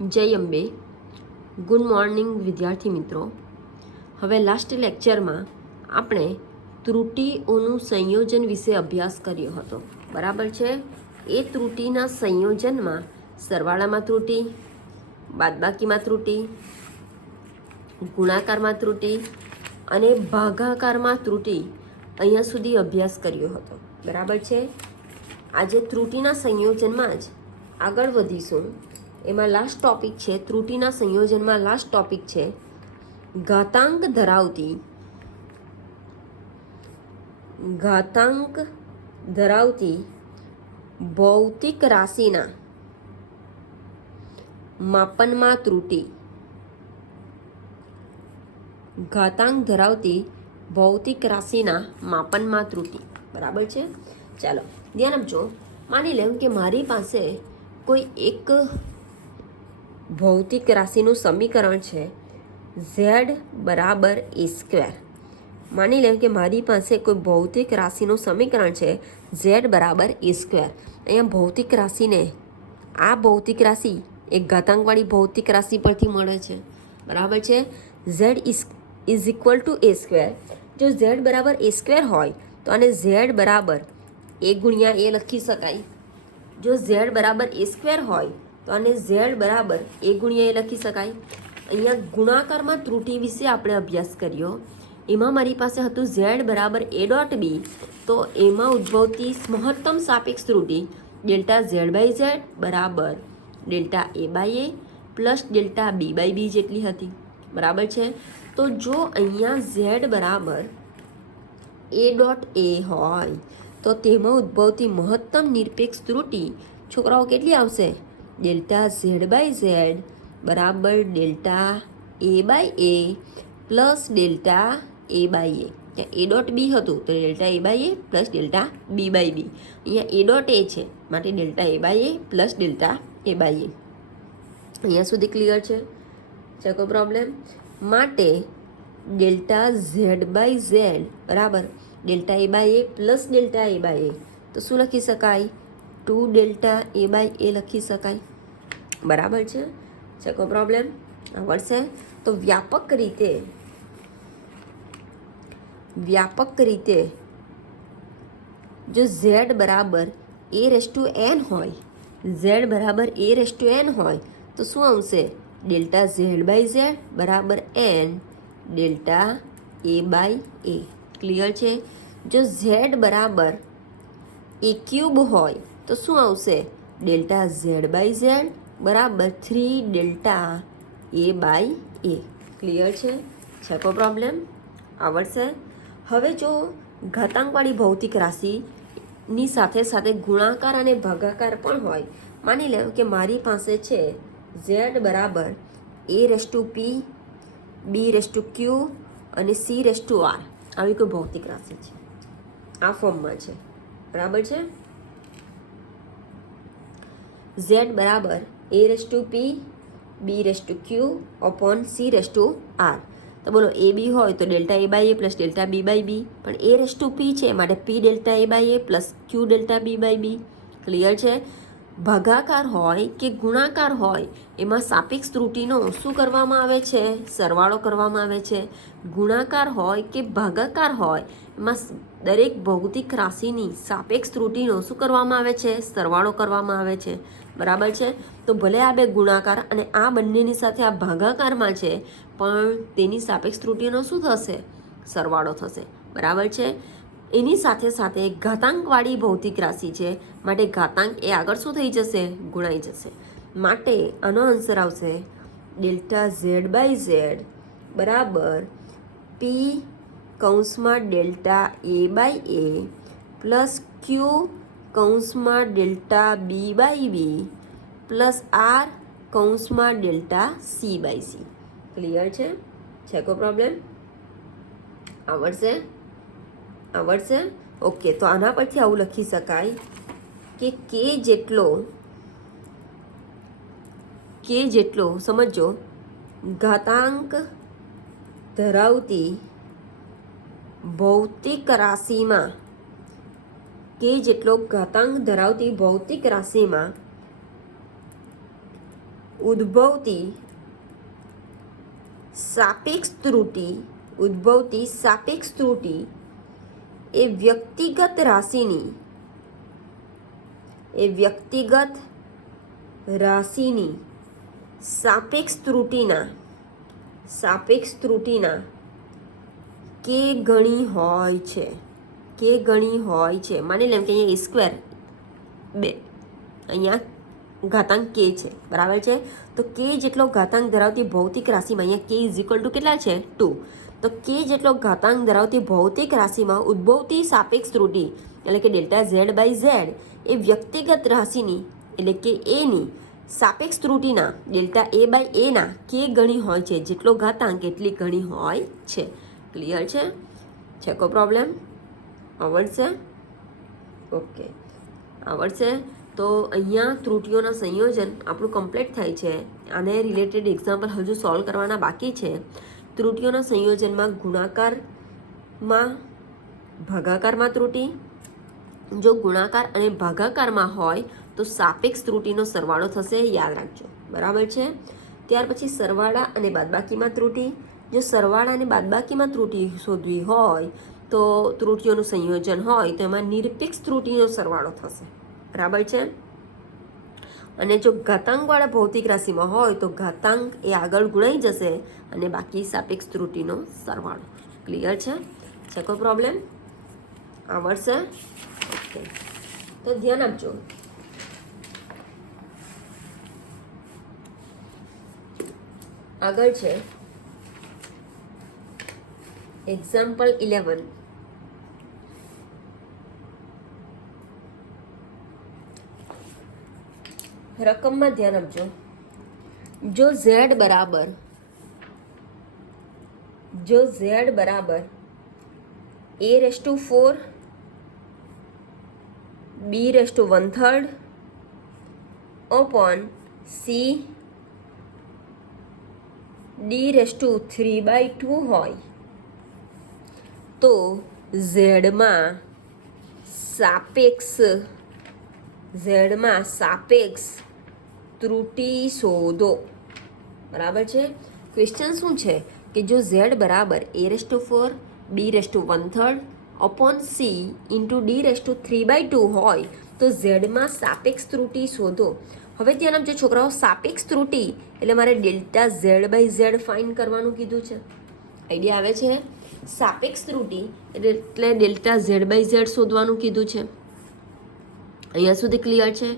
જય Ambe. Good morning વિદ્યાર્થી મિત્રો. હવે લાસ્ટ લેક્ચરમાં આપણે ત્રુટિઓનું સંયોજન વિશે અભ્યાસ કર્યો હતો, બરાબર છે. એ ત્રુટિના સંયોજનમાં સરવાળામાં ત્રુટિ, બાદબાકીમાં ત્રુટિ, ગુણાકારમાં ત્રુટિ અને ભાગાકારમાં ત્રુટિ અહીંયા સુધી અભ્યાસ કર્યો હતો, બરાબર છે. આજે ત્રુટિના સંયોજનમાં જ આગળ વધીશું. એમાં લાસ્ટ ટોપિક છે, ત્રુટિના સંયોજનમાં લાસ્ટ ટોપિક છે ઘાતાંક ધરાવતી ભૌતિક રાશિના માપનમાં ત્રુટિ. ઘાતાંક ધરાવતી ભૌતિક રાશિના માપનમાં ત્રુટિ, બરાબર છે. ચાલો ધ્યાન આપજો. માની લેવું કે મારી પાસે કોઈ એક ભૌતિક રાશિનું સમીકરણ છે ઝેડ બરાબર એ સ્ક્વેર. માની લેવું કે મારી પાસે કોઈ ભૌતિક રાશિનું સમીકરણ છે ઝેડ બરાબર એ સ્ક્વેર. અહીંયા ભૌતિક રાશિને, આ ભૌતિક રાશિ એક ઘાતાંકવાળી ભૌતિક રાશિ પરથી મળે છે, બરાબર છે. Z is equal to A square. જો ઝેડ બરાબર એ સ્ક્વેર હોય તો આને ઝેડ બરાબર એ ગુણ્યા એ લખી શકાય. જો ઝેડ બરાબર એ સ્ક્વેર હોય તો આને ઝેડ બરાબર એ ગુણ્યા એ લખી શકાય. અહીંયા ગુણાકારમાં ત્રુટિ વિશે આપણે અભ્યાસ કર્યો. એમાં મારી પાસે હતું ઝેડ બરાબર એ ડોટ બી, તો એમાં ઉદ્ભવતી મહત્તમ સાપેક્ષ ત્રુટિ ડેલ્ટા ઝેડ બાય ઝેડ બરાબર delta A by A plus delta B by B જેટલી હતી, બરાબર છે. તો જો અહીંયા ઝેડ બરાબર એ ડોટ એ હોય તો તેમાં ઉદ્ભવતી મહત્તમ નિરપેક્ષ ત્રુટિ છોકરાઓ કેટલી આવશે? ડેલ્ટા ઝેડ બાય ઝેડ બરાબર delta A by A plus delta A by A. ત્યાં એ ડોટ બી હતું તો delta A by A plus delta B by B. અહીંયા એ ડોટ એ છે માટે delta A by A plus delta A by A. અહીંયા સુધી clear છે? કોઈ પ્રોબ્લેમ? માટે ડેલ્ટા ઝેડ બાય ઝેડ બરાબર delta A by A plus delta A by A, તો શું લખી શકાય? 2 ડેલ્ટા એ બાય એ લખી શકાય, બરાબર છે. કોઈ પ્રોબ્લેમ? આવડશે? તો વ્યાપક રીતે જો ઝેડ બરાબર એ રેસ ટુ એન હોય, ઝેડ બરાબર એ રેસ ટુ એન હોય તો શું આવશે? ડેલ્ટા ઝેડ બાય ઝેડ બરાબર N delta A by A. Clear છે? જો ઝેડ બરાબર એ ક્યુબ હોય તો શું આવશે? ડેલ્ટા ઝેડ બાય ઝેડ બરાબર 3 delta A by A. Clear છે? કોઈ પ્રોબ્લેમ? આવડશે? હવે જો ઘાતાંકવાળી ભૌતિક રાશિની સાથે સાથે ગુણાકાર અને ભાગાકાર પણ હોય, માની લો કે મારી પાસે છે ઝેડ બરાબર A raise to P, B raise to Q અને સી રેસ ટુ આર, આવી કોઈ ભૌતિક રાશિ છે, આ ફોર્મમાં છે, બરાબર છે. ઝેડ બરાબર A raise to P, B raise to Q upon C raise to R. તો બોલો એ બી હોય તો delta A by A plus delta B by B, પણ એ રેસ ટુ પી છે માટે P delta A by A plus Q delta B by B. Clear છે? ભાગાકાર હોય કે ગુણાકાર હોય એમાં સાપેક્ષ ત્રુટિનો શું કરવામાં આવે છે? સરવાળો કરવામાં આવે છે. ગુણાકાર હોય કે ભાગાકાર હોય એમાં દરેક ભૌતિક રાશિની સાપેક્ષ ત્રુટિનો શું કરવામાં આવે છે? સરવાળો કરવામાં આવે છે, બરાબર છે. તો ભલે આ બે ગુણાકાર અને આ બંનેની સાથે આ ભાગાકારમાં છે, પણ તેની સાપેક્ષ ત્રુટિનો શું થશે? સરવાળો થશે, બરાબર છે. એની સાથે સાથે ઘાતાંકવાળી ભૌતિક રાશિ છે માટે ઘાતાંક એ આગળ શું થઈ જશે? ગુણાઈ જશે. માટે આનો આન્સર આવશે ડેલ્ટા ઝેડ બાય ઝેડ બરાબર પી કૌંસમાં delta A by A plus Q કૌંસમાં delta B by B plus R કૌંસમાં delta C by C. Clear છે? કોઈ પ્રોબ્લેમ? આવડશે? ઓકે. તો આના પરથી આવું લખી શકાય કે કે જેટલો સમજો ઘાતાંક ધરાવતી ભૌતિક રાશિમાં કે જેટલો ઘાતાંક ધરાવતી ભૌતિક રાશિમાં ઉદ્ભવતી સાપેક્ષ ત્રુટિ એ વ્યક્તિગત રાશિની સાપેક્ષ ત્રુટિના કે ગણી હોય છે માની લેમ કે અહીંયા સ્ક્વેર 2 અહીંયા ઘાતાંક કે છે બરાબર છે તો કે જેટલો ઘાતાંક ધરાવતી ભૌતિક રાશિમાં અહીંયા કે ઇઝ ઇક્વલ ટુ કેટલા છે 2 તો કે જેટલો ઘાતાંક ધરાવતી ભૌતિક રાશિમાં ઉદ્ભવતી સાપેક્ષ ત્રુટિ એટલે કે ડેલ્ટા ઝેડ બાય ઝેડ એ વ્યક્તિગત રાશિની એટલે કે એની સાપેક્ષ ત્રુટિના ડેલ્ટા એ બાય એના કે ગણી હોય છે જેટલો ઘાતાંક એટલી ગણી હોય છે ક્લિયર છે કોઈ પ્રોબ્લેમ આવડશે ઓકે આવડશે તો અહીંયા ત્રુટિઓના સંયોજન આપણું કમ્પ્લીટ થાય છે આને રિલેટેડ એક્ઝામ્પલ હજુ સોલ્વ કરવાના બાકી છે ત્રુટિઓના સંયોજનમાં ગુણાકારમાં ભાગાકારમાં ત્રુટિ જો ગુણાકાર અને ભાગાકારમાં હોય તો સાપેક્ષ ત્રુટિનો સરવાળો થશે યાદ રાખજો બરાબર છે ત્યાર પછી સરવાળા અને બાદબાકીમાં ત્રુટિ જો સરવાળા અને બાદબાકીમાં ત્રુટિ શોધવી હોય તો ત્રુટિઓનું સંયોજન હોય તો એમાં નિરપેક્ષ ત્રુટિનો સરવાળો થશે બરાબર છે અને જો ઘાતાંકવાળા ભૌતિક રાશિમાં હોય તો ઘાતાંક એ આગળ ગુણાઈ જશે અને બાકી સાપેક્ષ ત્રુટિનો સરવાળો ક્લિયર છે કોઈ પ્રોબ્લેમ આવડશે ઓકે તો ધ્યાન આપજો આગળ છે એક્ઝામ્પલ 11 રકમમાં ધ્યાન આપજો જો z બરાબર a⁴ b⁻⁴ upon c d⁻3/2 હોય તો ઝેડમાં સાપેક્ષ ત્રુટિ શોધો બરાબર છે ક્વેશ્ચન શું છે કે જો z બરાબર a⁴ b⁻⁴ upon c d⁻3/2 હોય તો ઝેડમાં સાપેક્ષ ત્રુટિ શોધો હવે ત્યાં નામ જો છોકરાઓ સાપેક્ષ ત્રુટિ એટલે મારે delta Z by Z find કરવાનું કીધું છે આઈડિયા આવે છે સાપેક્ષ ત્રુટિ એટલે ડેલ્ટા ઝેડ બાય ઝેડ શોધવાનું કીધું છે અહીંયા સુધી ક્લિયર છે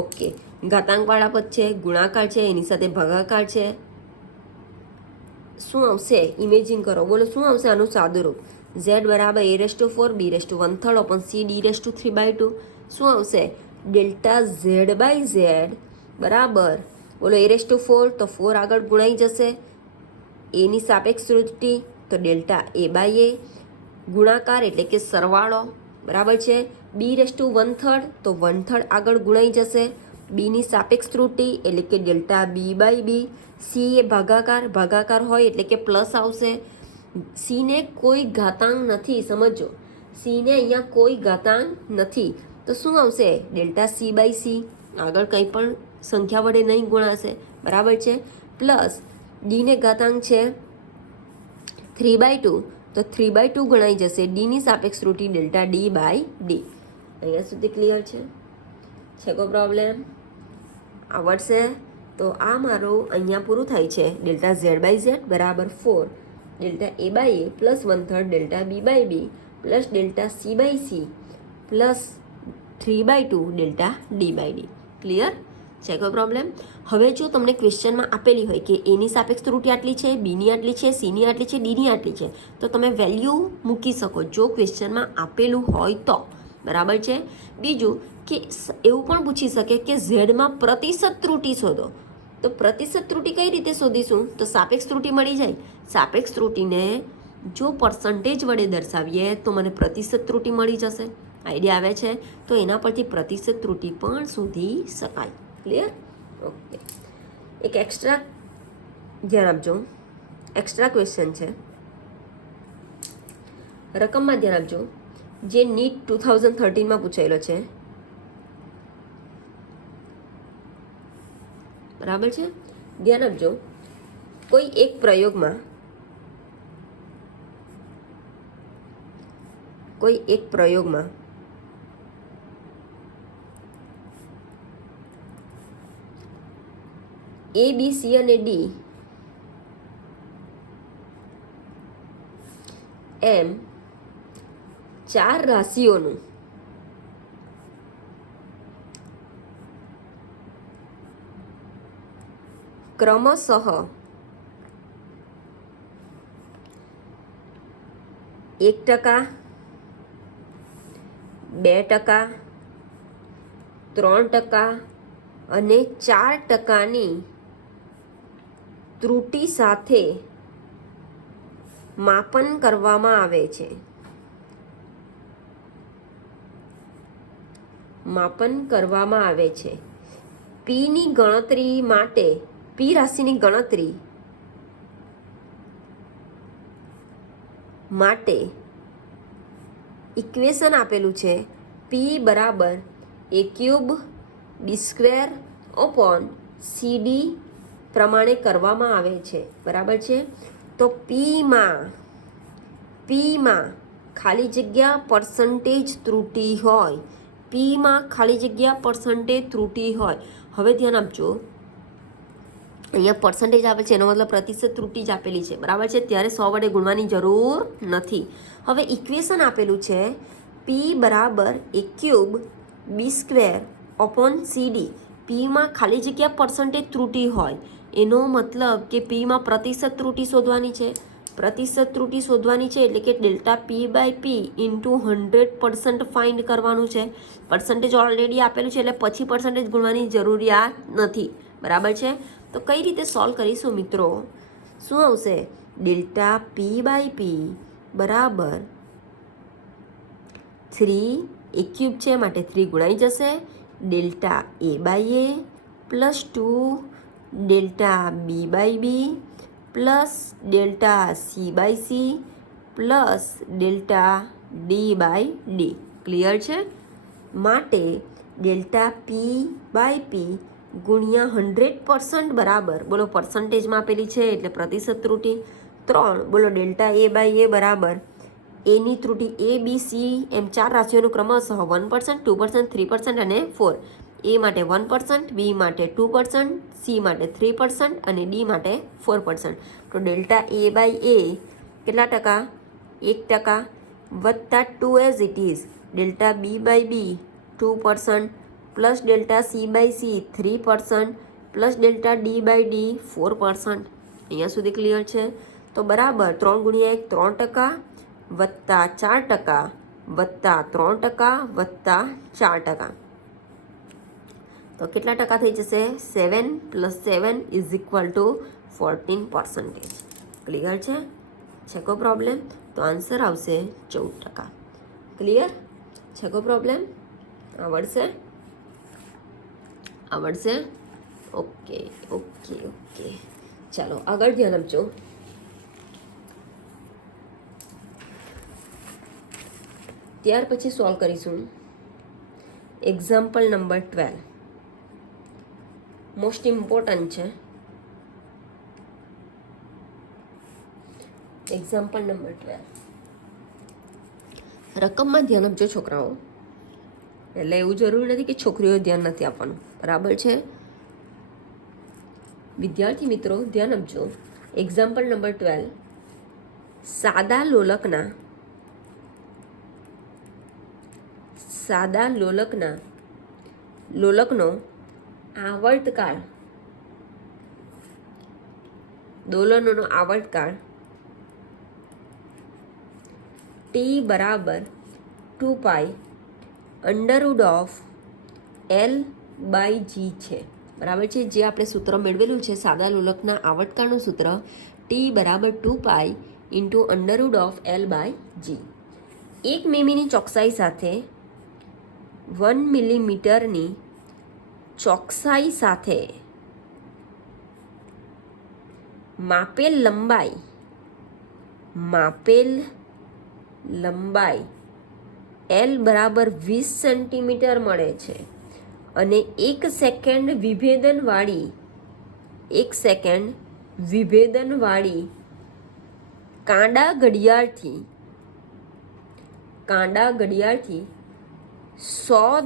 ઓકે ઘાતાંકવાળા પદ છે ગુણાકાર છે એની સાથે ભાગાકાર છે શું આવશે ઇમેજિન કરો બોલો શું આવશે આનું સાદુરૂપ z બરાબર a⁴ b⁻⁴ upon c d⁻3/2 શું આવશે ડેલ્ટા ઝેડ બાય ઝેડ બરાબર બોલો a⁴ તો 4 આગળ ગુણાઈ જશે એની સાપેક્ષ ત્રુટિ તો ડેલ્ટા a બાય a ગુણાકાર એટલે કે સરવાળો બરાબર છે b⁻⁴ તો 1/3 આગળ ગુણાઈ જશે બીની સાપેક્ષ ત્રુટિ એટલે કે delta b by b C A ભાગાકાર હોય એટલે કે પ્લસ આવશે સીને કોઈ ઘાતાંક નથી સમજો સીને અહીંયા કોઈ ઘાતાંક નથી તો શું આવશે ડેલ્ટા c બાય c આગળ કંઈ પણ સંખ્યા વડે નહીં ગુણાશે બરાબર છે પ્લસ ડીને ઘાતાંક છે 3/2 તો 3/2 ગણાઈ જશે ડીની સાપેક્ષ ત્રુટિ ડેલ્ટા d બાય d અહીંયા સુધી ક્લિયર છે કોઈ પ્રોબ્લેમ આવડશે તો આ મારું અહીંયા પૂરું થાય છે ડેલ્ટા ઝેડ બાય ઝેડ બરાબર 4 delta a by a plus 1/3 delta b by b plus delta c by c plus 3/2 delta d by d clear છે કોઈ પ્રોબ્લેમ હવે જો તમને ક્વેશ્ચનમાં આપેલી હોય કે એની સાપેક્ષ ત્રુટિ આટલી છે બીની આટલી છે સીની આટલી છે ડીની આટલી છે તો તમે વેલ્યુ મૂકી શકો જો ક્વેશ્ચનમાં આપેલું હોય તો બરાબર છે બીજું કે એવું પણ પૂછી શકે કે ઝેડમાં પ્રતિશત ત્રુટિ શોધો તો પ્રતિશત ત્રુટિ કઈ રીતે શોધીશું તો સાપેક્ષ ત્રુટિ મળી જાય સાપેક્ષ ત્રુટિને જો પર્સન્ટેજ વડે દર્શાવીએ તો મને પ્રતિશત ત્રુટિ મળી જશે આઈડિયા આવે છે તો એના પરથી પ્રતિશત ત્રુટિ પણ શોધી શકાય ક્લિયર ઓકે એક એક્સ્ટ્રા ધ્યાન આપજો એક્સ્ટ્રા ક્વેશ્ચન છે રકમમાં ધ્યાન આપજો જે નીટ 2013માં પૂછાયેલો છે બરાબર છે. ધ્યાન આપજો, કોઈ એક પ્રયોગમાં A, B, C અને D એમ 4 રાશિઓનું ક્રમશઃ 1%, 2%, 3% અને 4%ની ત્રુટિ સાથે માપન કરવામાં આવે છે. પીની ગણતરી માટે, પી રાશિની ગણતરી માટે ઇક્વેશન આપેલું છે. પી બરાબર A³ D² CD પ્રમાણે કરવામાં આવે છે. બરાબર છે. તો પીમાં ખાલી જગ્યા પર્સન્ટેજ ત્રુટિ હોય. હવે ધ્યાન આપજો, અહીંયા પર્સન્ટેજ આપે છે એનો મતલબ પ્રતિશત ત્રુટિ જ આપેલી છે. બરાબર છે. ત્યારે 100 વડે ગુણવાની જરૂર નથી. હવે ઇક્વેશન આપેલું છે પી બરાબર A³ B² CD. પીમાં ખાલી જગ્યા પર્સન્ટેજ ત્રુટિ હોય એનો મતલબ કે પીમાં પ્રતિશત ત્રુટિ શોધવાની છે. એટલે કે ડેલ્ટા P/P ઇન્ટુ 100% ફાઇન્ડ કરવાનું છે. પર્સન્ટેજ ઓલરેડી આપેલું છે એટલે પછી પર્સન્ટેજ ગુણવાની જરૂરિયાત નથી. બરાબર છે. તો કઈ રીતે સોલ્વ કરીશું મિત્રો? શું આવશે? ડેલ્ટા P/P બરાબર 3, A³ છે માટે 3 ગુણાઈ જશે. Delta A/A plus 2 delta B/B plus delta C/C plus delta D/D. Clear છે? માટે ડેલ્ટા P/P ગુણ્યા 100% બરાબર, બોલો પર્સન્ટેજમાં આપેલી છે એટલે પ્રતિશત ત્રુટિ 3, બોલો ડેલ્ટા A/A બરાબર એની ત્રુટિ A, B, C એમ 4 રાશિઓનું ક્રમશઃ 1%, 2%, 3% અને 4. A માટે 1%, B માટે 2%, C માટે 3% અને D માટે 4%. તો ડેલ્ટા A/A કેટલા ટકા? 1% વત્તા 2 as it is delta B/B 2% plus delta C/C 3% plus delta D/D 4%. અહીંયા સુધી ક્લિયર છે? તો બરાબર 3 ગુણ્યા 1 3% વત્તા 4% વત્તા 3% વત્તા 4%. તો કેટલા ટકા થઈ જશે? 7 + 7 = 14%. ક્લિયર છે? છે કોઈ પ્રોબ્લેમ? તો આન્સર આવશે 14%. ક્લિયર છે? કોઈ પ્રોબ્લેમ? આવડશે? ઓકે. ચાલો આગળ ધ્યાન આપજો. ત્યાર પછી સોલ્વ કરીશું એક્ઝામ્પલ નંબર 12. મોસ્ટ ઇમ્પોર્ટન્ટ છે. Example number 12. રકમમાં ધ્યાન આપજો છોકરાઓ. એટલે એવું જરૂરી નથી કે છોકરીઓ ધ્યાન નથી આપવાનું. બરાબર છે? વિદ્યાર્થી મિત્રો ધ્યાન આપજો. Example number 12. સાદા લોલકનો આવર્તકાળ, દોલનોનો આવર્તકાળ T બરાબર 2π √L/G છે. બરાબર છે? જે આપણે સૂત્ર મેળવેલું છે સાદા લોલકના આવર્તકાળનું સૂત્ર T બરાબર 2π × √L/G. 1 મીમીની ચોકસાઈ સાથે 1 મિલીમીટરની ચોકસાઈ સાથે માપેલ લંબાઈ L બરાબર 20 સેન્ટીમીટર મળે છે અને 1 સેકન્ડ વિભેદનવાળી 1 સેકન્ડ વિભેદનવાળી કાંડા ઘડિયાળથી 100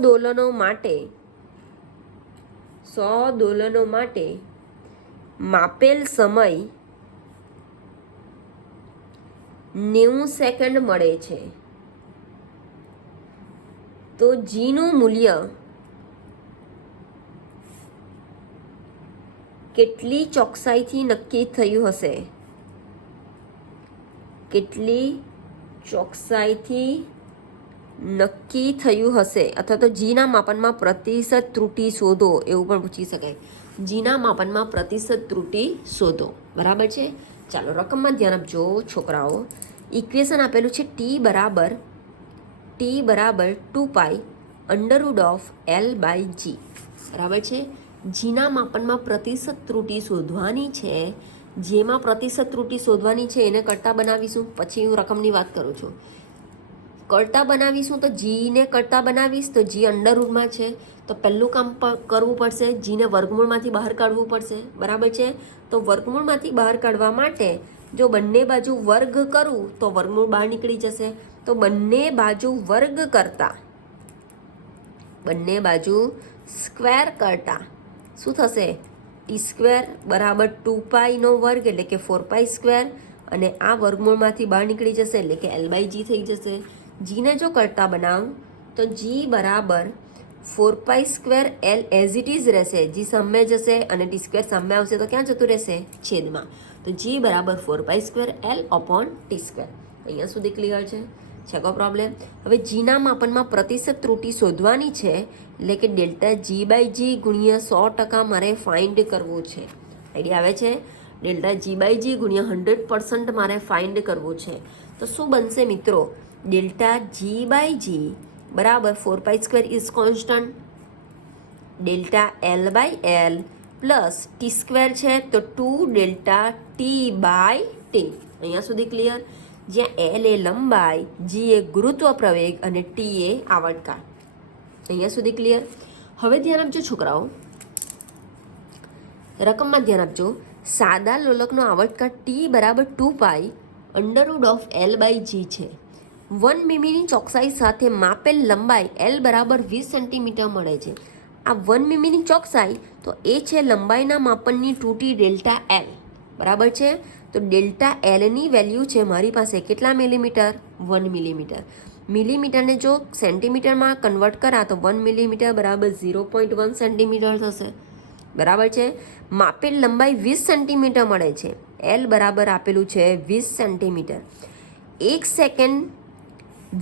દોલનો માટે માપેલ સમય 90 સેકન્ડ મળે છે, તો જીનું મૂલ્ય કેટલી ચોકસાઈથી નક્કી થયું હશે? અથવા તો જીના માપનમાં પ્રતિશત ત્રુટિ શોધો, એવું પણ પૂછી શકાય. જીના માપનમાં પ્રતિશત ત્રુટિ શોધો. બરાબર છે. ચાલો રકમમાં ધ્યાન આપજો છોકરાઓ. ઇક્વેશન આપેલું છે t બરાબર 2π √L/g. બરાબર છે. જીના માપનમાં પ્રતિશત ત્રુટિ શોધવાની છે. જેમાં પ્રતિશત ત્રુટિ શોધવાની છે એને કરતા બનાવીશું, પછી હું રકમની વાત કરું છું. કરતા બનાવીશું તો જીને કરતા બનાવીશ તો જી અંડરરૂટમાં છે, તો પહેલું કામ કરવું પડશે, જીને વર્ગમૂળમાંથી બહાર કાઢવું પડશે. બરાબર છે. તો વર્ગમૂળમાંથી બહાર કાઢવા માટે જો બંને બાજુ વર્ગ કરું તો વર્ગમૂળ બહાર નીકળી જશે. તો બંને બાજુ સ્ક્વેર કરતા શું થશે? t² બરાબર 2π નો વર્ગ એટલે કે 4π², અને આ વર્ગમૂળમાંથી બહાર નીકળી જશે એટલે કે L/g થઈ જશે. જીને જો કરતા બનાવું તો જી બરાબર 4π² L એઝ ઇટ ઇઝ રહેશે, જી સામે જશે અને t² સામે આવશે તો ક્યાં જતું રહેશે? છેદમાં. તો જી બરાબર 4π² L/t². અહીંયા સુધી ક્લિયર છે? છે કોઈ પ્રોબ્લેમ? હવે જીના માપનમાં પ્રતિશત ત્રુટિ શોધવાની છે એટલે કે ΔG/g ગુણ્યા 100% મારે ફાઇન્ડ કરવું છે. આઈડિયા આવે છે? ΔG/g ગુણ્યા 100% મારે ફાઇન્ડ કરવું છે. તો શું બનશે મિત્રો? ΔG/g બરાબર 4π² is constant, ΔL/L plus t² છે તો 2ΔT/t. અહીંયા સુધી ક્લિયર? જ્યાં L એ લંબાઈ, G એ ગુરુત્વ પ્રવેગ અને T એ આવર્તકાળ. અહીંયા સુધી ક્લિયર? હવે ધ્યાન આપજો છોકરાઓ, રકમમાં ધ્યાન આપજો. સાદા લોલકનો આવર્તકાળ T બરાબર 2π √L/g છે. 1 મીમીની ચોકસાઈ સાથે માપેલ લંબાઈ L બરાબર 20 સેન્ટીમીટર મળે છે. આ 1 મીમીની ચોકસાઈ તો એ છે લંબાઈના માપનની ત્રુટિ ΔL. બરાબર છે. તો ΔLની વેલ્યુ છે મારી પાસે કેટલા મિલીમીટર? 1 મિલીમીટર. મિલીમીટરને જો સેન્ટીમીટરમાં કન્વર્ટ કરા તો 1 મિલીમીટર બરાબર 0.1 સેન્ટીમીટર થશે. બરાબર છે. માપેલ લંબાઈ 20 સેન્ટીમીટર મળે છે. L બરાબર આપેલું છે 20 સેન્ટીમીટર. 1 સેકન્ડ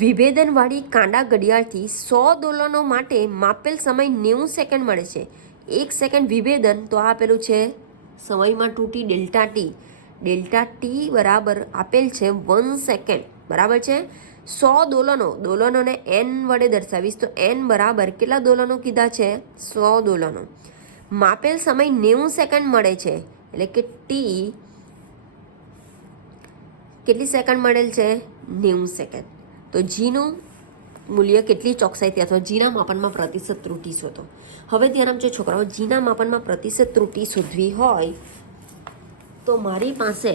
વિભેદનવાળી કાંડા ઘડિયાળથી 100 દોલનો માટે માપેલ સમય 90 સેકન્ડ મળે છે. 1 સેકન્ડ વિભેદન તો આ આપેલું છે સમયમાં ત્રુટિ ΔT. ΔT બરાબર આપેલ છે 1 સેકન્ડ. બરાબર છે. 100 દોલનોને n વડે દર્શાવીશ તો n બરાબર કેટલા દોલનો કીધા છે? 100 દોલનો. માપેલ સમય 90 સેકન્ડ મળે છે એટલે કે t કેટલી સેકન્ડ મળેલ છે? 90 સેકન્ડ. તો જીનું મૂલ્ય કેટલી ચોકસાઈથી અથવા જીના માપનમાં પ્રતિશત ત્રુટિ શોધો. હવે ધ્યાન આપજો છોકરાઓ, જીના માપનમાં પ્રતિશત ત્રુટિ શોધવી હોય તો મારી પાસે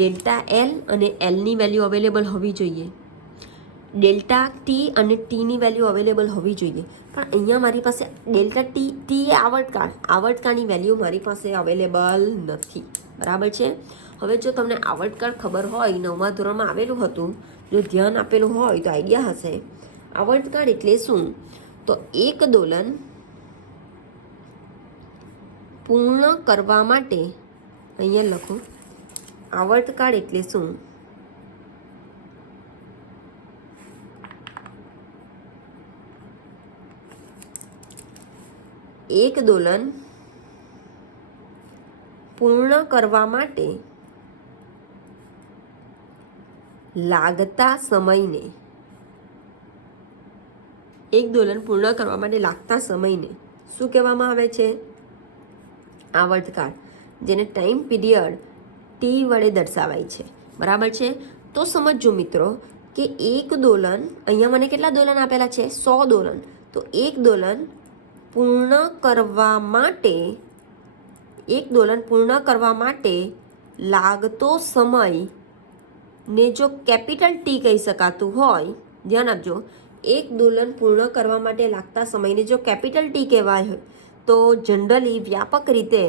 ΔL અને Lની વેલ્યુ અવેલેબલ હોવી જોઈએ, ΔT અને Tની વેલ્યુ અવેલેબલ હોવી જોઈએ. પણ અહીંયા મારી પાસે ΔT એ આવર્તકાળની વેલ્યુ મારી પાસે અવેલેબલ નથી. બરાબર છે. હવે જો તમને આવર્તકાળ ખબર હોય, 9મા ધોરણમાં આવેલું હતું, જો ધ્યાન આપેલું હોય તો આઈડિયા હશે. આવર્તકાળ એટલે શું? તો એક દોલન પૂર્ણ કરવા માટે, અહીંયા લખો, આવર્તકાળ એટલે શું? એક દોલન પૂર્ણ કરવા માટે લાગતા સમયને, એક દોલન પૂર્ણ કરવા માટે લાગતા સમયને શું કહેવામાં આવે છે? આવર્તકાળ, જેને ટાઈમ પીરિયડ T વડે દર્શાવાય છે. બરાબર છે. તો સમજો મિત્રો કે એક દોલન, અહીંયા મને કેટલા દોલન આપેલા છે? 100 દોલન. તો એક દોલન પૂર્ણ કરવા માટે એક દોલન પૂર્ણ કરવા માટે લાગતો સમય ને જો કેપિટલ ટી કહી શકાતું હોય, ધ્યાન આપજો, એક દોલન પૂર્ણ કરવા માટે લાગતા સમયને જો કેપિટલ ટી કહેવાય તો જનરલી વ્યાપક રીતે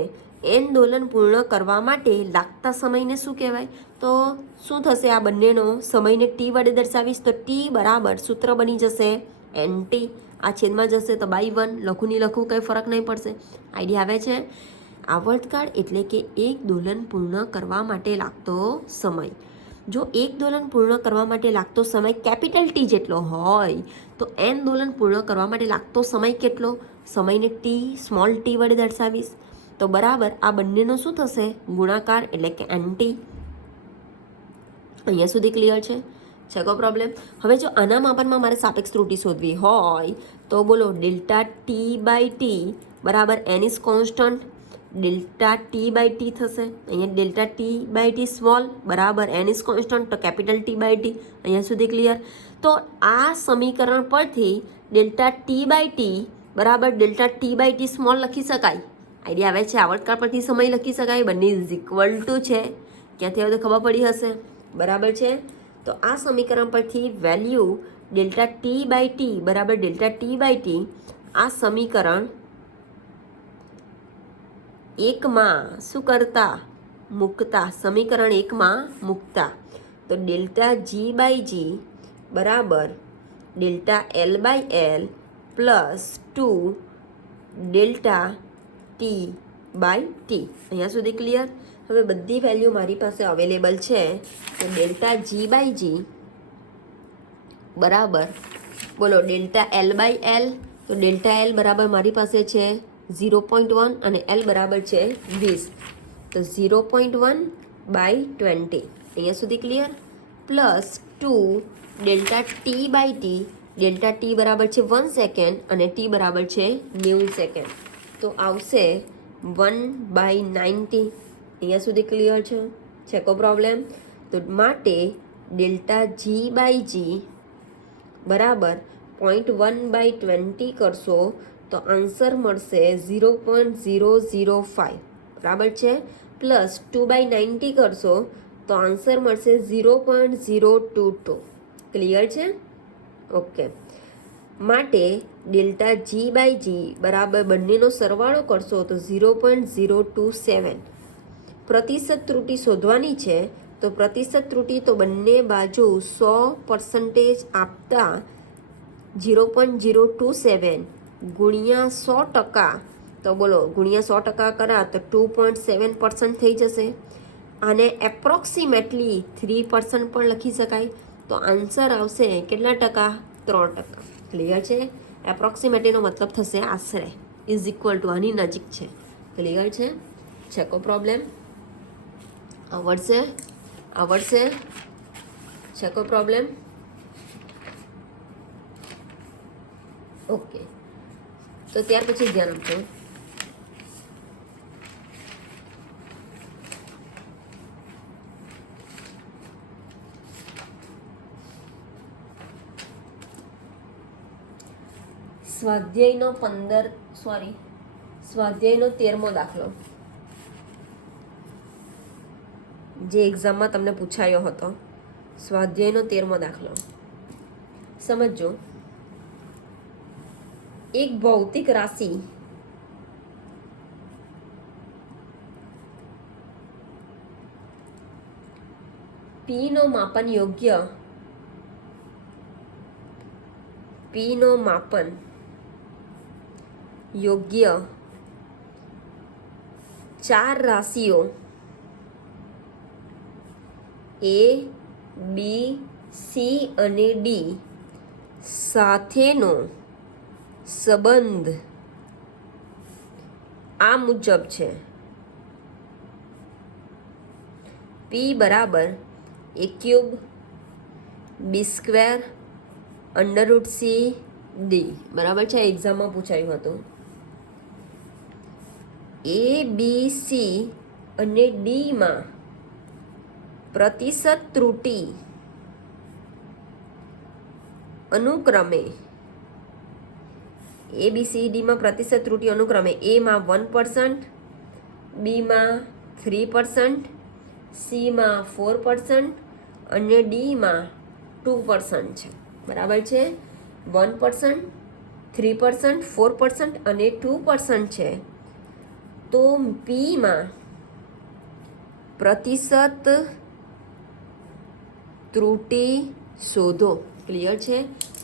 એન દોલન પૂર્ણ કરવા માટે લાગતા સમયને શું કહેવાય? તો શું થશે? આ બંનેનો સમયને ટી વડે દર્શાવીશ તો ટી બરાબર સૂત્ર બની જશે એન ટી. આ છેદમાં જશે તો બાય 1, લખું લખું કંઈ ફરક નહીં પડશે. આઈડિયા આવે છે? આવર્તકાળ એટલે કે એક દોલન પૂર્ણ કરવા માટે લાગતો સમય. જો એક દોલન પૂર્ણ કરવા માટે લાગતો સમય કેપિટલ ટી જેટલો હોય તો એન દોલન પૂર્ણ કરવા માટે લાગતો સમય કેટલો? સમયને ટી સ્મોલ ટી વડે દર્શાવીશ તો બરાબર આ બંનેનો શું થશે? ગુણાકાર એટલે કે એન ટી. અહીંયા સુધી ક્લિયર છે? છે કોઈ પ્રોબ્લેમ? હવે જો આના માપનમાં મારે સાપેક્ષ ત્રુટિ શોધવી હોય તો બોલો ડેલ્ટા ટી બાય ટી બરાબર N is constant, delta T by T થશે. અહીંયા delta T by T small બરાબર એન ઇઝ કોન્સ્ટન્ટ તો કેપિટલ ટી બાય ટી. અહીંયા સુધી ક્લિયર? તો આ સમીકરણ પરથી ડેલ્ટા ટી બાય ટી બરાબર delta T by T small લખી શકાય. આઈડિયા આવે છે? આવર્તકાળ પરથી સમય લખી શકાય. બંને ઇઝ ઇક્વલ ટુ છે. ક્યાંથી આવે તો ખબર પડી હશે. બરાબર છે? તો આ સમીકરણ પરથી value delta T by T બરાબર ડેલ્ટા ટી બાય ટી આ સમીકરણ એકમાં શું કરતા? મૂકતા. સમીકરણ એકમાં મૂકતા તો ડેલ્ટા જી બાય જી બરાબર delta L by L plus 2 delta T by T. અહીંયા સુધી ક્લિયર? હવે બધી વેલ્યુ મારી પાસે અવેલેબલ છે તો ડેલ્ટા જી બાય જી બરાબર બોલો ડેલ્ટા એલ બાય એલ તો ડેલ્ટા એલ બરાબર મારી પાસે છે 0.1 અને એલ બરાબર છે 20 તો 0.1 બાય 20. અહીંયા સુધી clear? Plus 2 delta T by T, delta T બરાબર છે 1 સેકન્ડ અને ટી બરાબર છે 90 સેકન્ડ તો આવશે 1/90. અહીંયા સુધી ક્લિયર છે? છે કોઈ પ્રોબ્લેમ? તો માટે ડેલ્ટા જી બાય જી બરાબર 0.1/20 કરશો તો આન્સર મળશે 0.005 બરાબર છે. પ્લસ 2/90 કરશો તો આન્સર મળશે 0.022. ક્લિયર છે? ઓકે. માટે ડેલ્ટા જી બાય જી બરાબર બંનેનો સરવાળો કરશો તો 0.027. પ્રતિશત ત્રુટિ શોધવાની છે તો પ્રતિશત ત્રુટિ તો બંને બાજુ 100% આપતા 0.027 ગુણ્યા 100% તો બોલો ગુણ્યા 100% કરા તો 2.7% થઈ જશે. આને એપ્રોક્સિમેટલી 3% પણ લખી શકાય તો આન્સર આવશે કેટલા ટકા? 3%. ક્લિયર છે? એપ્રોક્સિમેટલીનો મતલબ થશે આશરે ઇઝ ઇક્વલ ટુ આની નજીક છે. ક્લિયર છે? છે કોઈ પ્રોબ્લેમ? આવડશે? છે કોઈ પ્રોબ્લેમ? ઓકે. તો ત્યાર પછી ધ્યાન આપજો. સ્વાધ્યાયનો 13મો દાખલો જે એક્ઝામમાં તમને પૂછાયો હતો. સ્વાધ્યાયનો 13મો દાખલો સમજો. એક ભૌતિક રાશિ P નો માપન યોગ્ય 4 રાશિઓ A, B, C અને D સાથેનો સંબંધ આ મુજબ છે. P બરાબર A³ B² √C D બરાબર છે. એક્ઝામમાં પૂછાયું હતું. A, B, C અને D માં પ્રતિશત ત્રુટિ અનુક્રમે A, B, C, D માં પ્રતિશત ત્રુટિ અનુક્રમે A માં 1%, બીમાં 3%, સીમાં 4% અને ડીમાં 2% છે. બરાબર છે. 1%, 3%, 4% અને 2% છે. તો પીમાં પ્રતિશત ત્રુટી શોધો. ક્લિયર છે.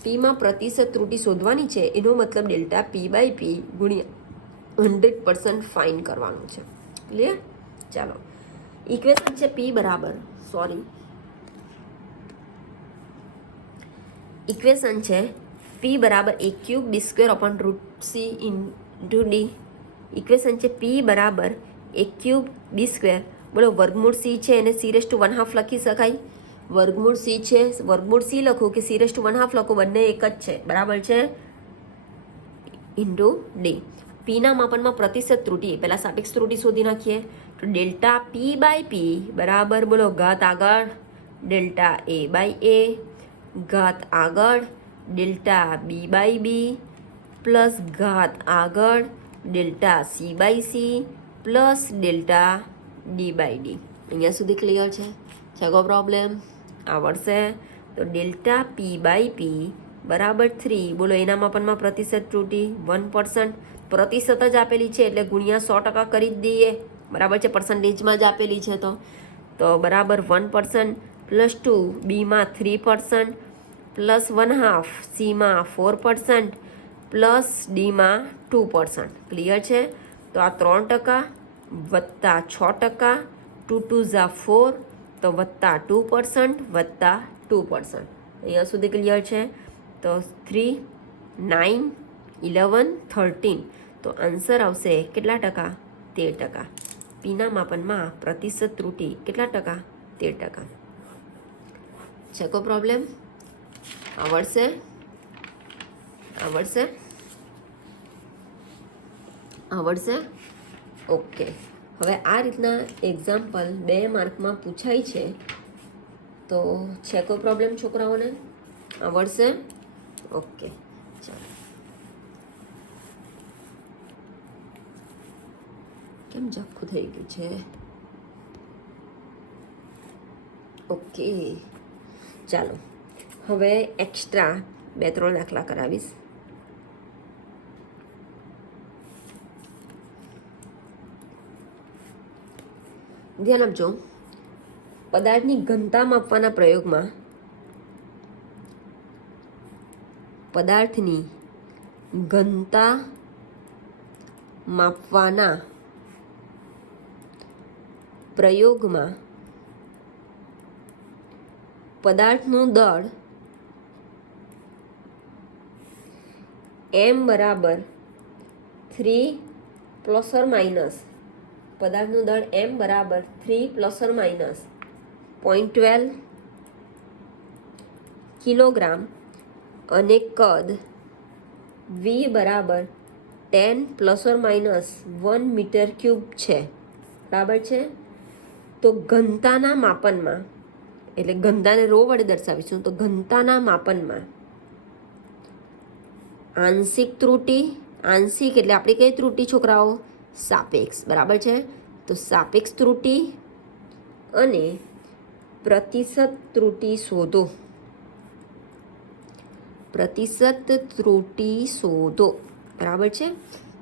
પીમાં પ્રતિશત ત્રુટી શોધવાની છે, એનો મતલબ ડેલ્ટા પી બાય પી ગુણ્યા 100% ફાઇન કરવાનું છે. ક્લિયર. ચાલો, ઇક્વેશન છે પી બરાબર ઇક્વેશન છે પી બરાબર a³ b² / c × d. Equation છે પી બરાબર a³ b². બોલો, વર્ગમૂળ c છે એને c⁻½ લખી શકાય. વર્ગમૂળ c છે, વર્ગમૂળ c લખો કે c⁻½ લખો, બંને એક જ છે. બરાબર છે. Into D. પીના માપનમાં પ્રતિશત ત્રુટી, પહેલા સાપેક્ષ ત્રુટી શોધી નાખીએ. તો ડેલ્ટા પી બાય પી બરાબર, બોલો ઘાત આગળ ડેલ્ટા એ બાય એ, ઘાત આગળ delta B by B, plus ઘાત આગળ delta C by C, plus delta D by D. અહીંયા સુધી ક્લિયર છે? છેગો પ્રોબ્લેમ આવડશે? તો ડેલ્ટા પી બાય પી બરાબર 3. બોલો, એના માપનમાં પ્રતિશત ત્રુટી 1%. પ્રતિશત જ આપેલી છે એટલે ગુણ્યા 100% કરી જ દઈએ. બરાબર છે, પર્સન્ટેજમાં જ આપેલી છે. તો બરાબર 1% પ્લસ 2, બીમાં 3% પ્લસ 1/2, સીમાં 4% પ્લસ ડીમાં 2%. ક્લિયર છે? તો આ 3% વત્તા 6%, 2 2 ઝા 4, તો વત્તા 2% વત્તા 2%. અહીંયા સુધી ક્લિયર છે? તો 3, 9, 11, 13. તો આન્સર આવશે કેટલા ટકા? 13%. પીના માપનમાં પ્રતિશત ત્રુટી કેટલા ટકા? 13%. છે કોઈ પ્રોબ્લેમ? આવડશે? ઓકે. હવે આ રીતના એક્ઝામ્પલ 2 માર્કમાં પૂછાય છે. તો છે કોઈ પ્રોબ્લેમ છોકરાઓને? આવડશે? ઓકે, ચાલો. કેમ ઝાખું થઈ ગયું છે? ઓકે, ચાલો. હવે એક્સ્ટ્રા 2-3 દાખલા કરાવીશ. ધ્યાન આપજો. પદાર્થની ઘનતા માપવાના પ્રયોગમાં પદાર્થની ઘનતા માપવાના પ્રયોગમાં પદાર્થનું દળ m બરાબર 3 ± પદાર્થનું દળ m બરાબર 3 ± 0.12 કિલોગ્રામ અને કદ v બરાબર 10 ± 1 મીટર ક્યુબ છે. બરાબર છે. તો ઘનતાના માપનમાં, એટલે ઘનતાને રો વડે દર્શાવીશું, તો ઘનતાના માપનમાં આંશિક ત્રુટી, આંશિક એટલે આપણી કઈ ત્રુટી છોકરાઓ? સાપેક્ષ. બરાબર છે. તો સાપેક્ષ ત્રુટી અને પ્રતિશત ત્રુટી શોધો. પ્રતિશત ત્રુટી શોધો. બરાબર છે.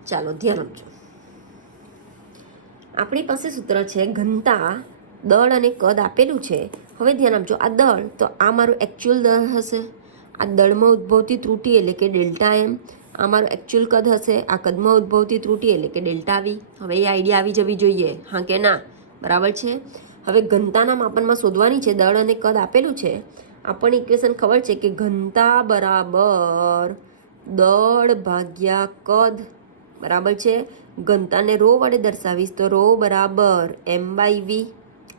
ચાલો ધ્યાન આપજો. આપણી પાસે સૂત્ર છે ઘનતા, દળ અને કદ આપેલું છે. હવે ધ્યાન આપજો. આ દળ, તો આ મારું એકચ્યુઅલ દળ હશે. આ દળમાં ઉદ્ભવતી ત્રુટી એટલે કે ડેલ્ટા એમ. આ મારું એકચ્યુઅલ કદ હશે. આ કદમાં ઉદ્ભવતી ત્રુટી એટલે કે ડેલ્ટા વી. હવે એ આઈડિયા આવી જવી જોઈએ, હા કે ના? બરાબર છે. હવે ઘનતાના માપનમાં શોધવાની છે. દળ અને કદ આપેલું છે. આપણને ઇક્વેશન ખબર છે કે ઘનતા બરાબર દળ ભાગ્યા કદ. બરાબર છે. ઘનતાને રો વડે દર્શાવીશ તો રો બરાબર m/v.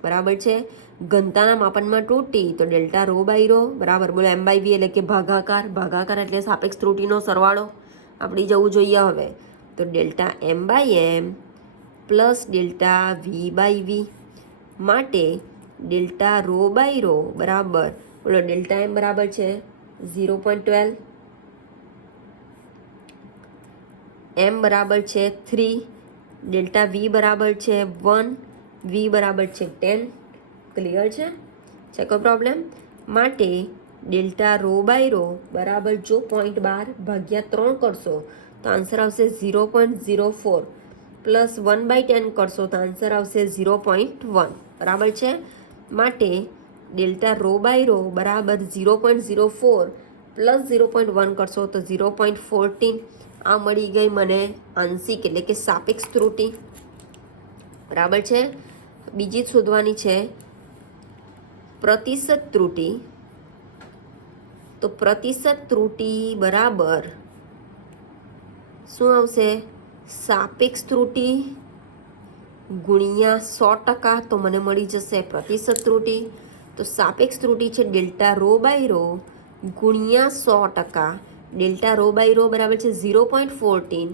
બરાબર છે. ઘનતાના માપનમાં ત્રુટી તો ડેલ્ટા રો બાય રો. બરાબર. બોલો, m/v એટલે કે ભાગાકાર. ભાગાકાર એટલે સાપેક્ષ ત્રુટીનો સરવાળો આપણી જવું જોઈએ. હવે તો delta m/m plus delta v/v માટે ડેલ્ટા રો બાય રો બરાબર, બોલો ડેલ્ટા m બરાબર છે 0.12, m બરાબર છે 3, ડેલ્ટા વી બરાબર છે 1, વી બરાબર છે 10. ક્લિયર છે કોઈ પ્રોબ્લેમ? માટે ડેલ્ટા રો બાય રો બરાબર જો 0.12 ભાગ્યા 3 કરશો તો આન્સર આવશે 0.04 પ્લસ 1/10 કરશો તો આન્સર આવશે 0.1. બરાબર છે? માટે ડેલ્ટા રો બાય રો બરાબર 0.04 પ્લસ 0.1 કરશો તો 0.14. આ મળી ગઈ મને આંશિક એટલે કે સાપેક્ષ ત્રુટિ. બરાબર છે? બીજી શોધવાની છે પ્રતિશત ત્રુટિ. તો પ્રતિશત ત્રુટિ બરાબર શું આવશે? સાપેક્ષ ત્રુટિ ગુણ્યા 100%. તો મને મળી જશે પ્રતિશત ત્રુટિ. તો સાપેક્ષ ત્રુટિ છે ડેલ્ટા રો બાય રો ગુણ્યા 100%. ડેલ્ટા રો બાય રો બરાબર છે 0.14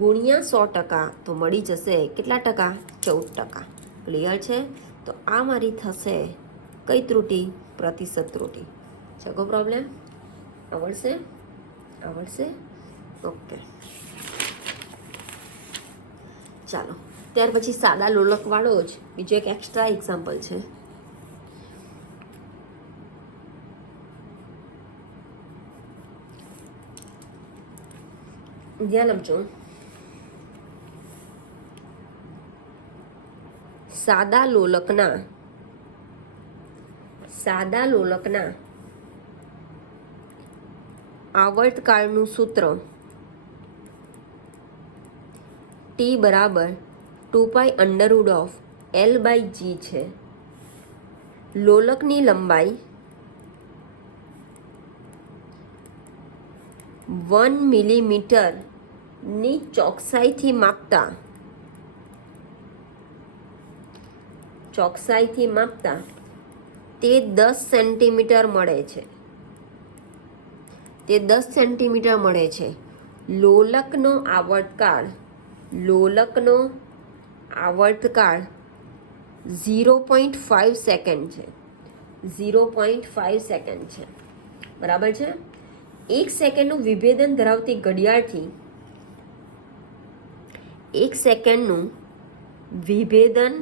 ગુણ્યા 100%. તો મળી જશે કેટલા ટકા? 14%. ક્લિયર છે? તો આ મારી થશે કઈ ત્રુટિ? પ્રતિશત ત્રુટિ. છે કોઈ પ્રોબ્લેમ? આવડશે? ઓકે. ચાલો ત્યાર પછી સાદા લોલકવાળો જ બીજો એક એક્સ્ટ્રા એક્ઝામ્પલ છે. ધ્યાન આપજો. સાદા લોલકના આવર્તકાળનું સૂત્ર T બરાબર 2π√L/g છે. લોલકની લંબાઈ 1 મિલીમીટરની ચોકસાઈથી માપતા તે 10 સેન્ટીમીટર મળે છે. લોલકનો આવર્તકાળ 0.5 સેકન્ડ છે. 0.5 સેકન્ડ છે. બરાબર છે? 1 સેકન્ડનું વિભેદન ધરાવતી ઘડિયાળથી 1 સેકન્ડનું વિભેદન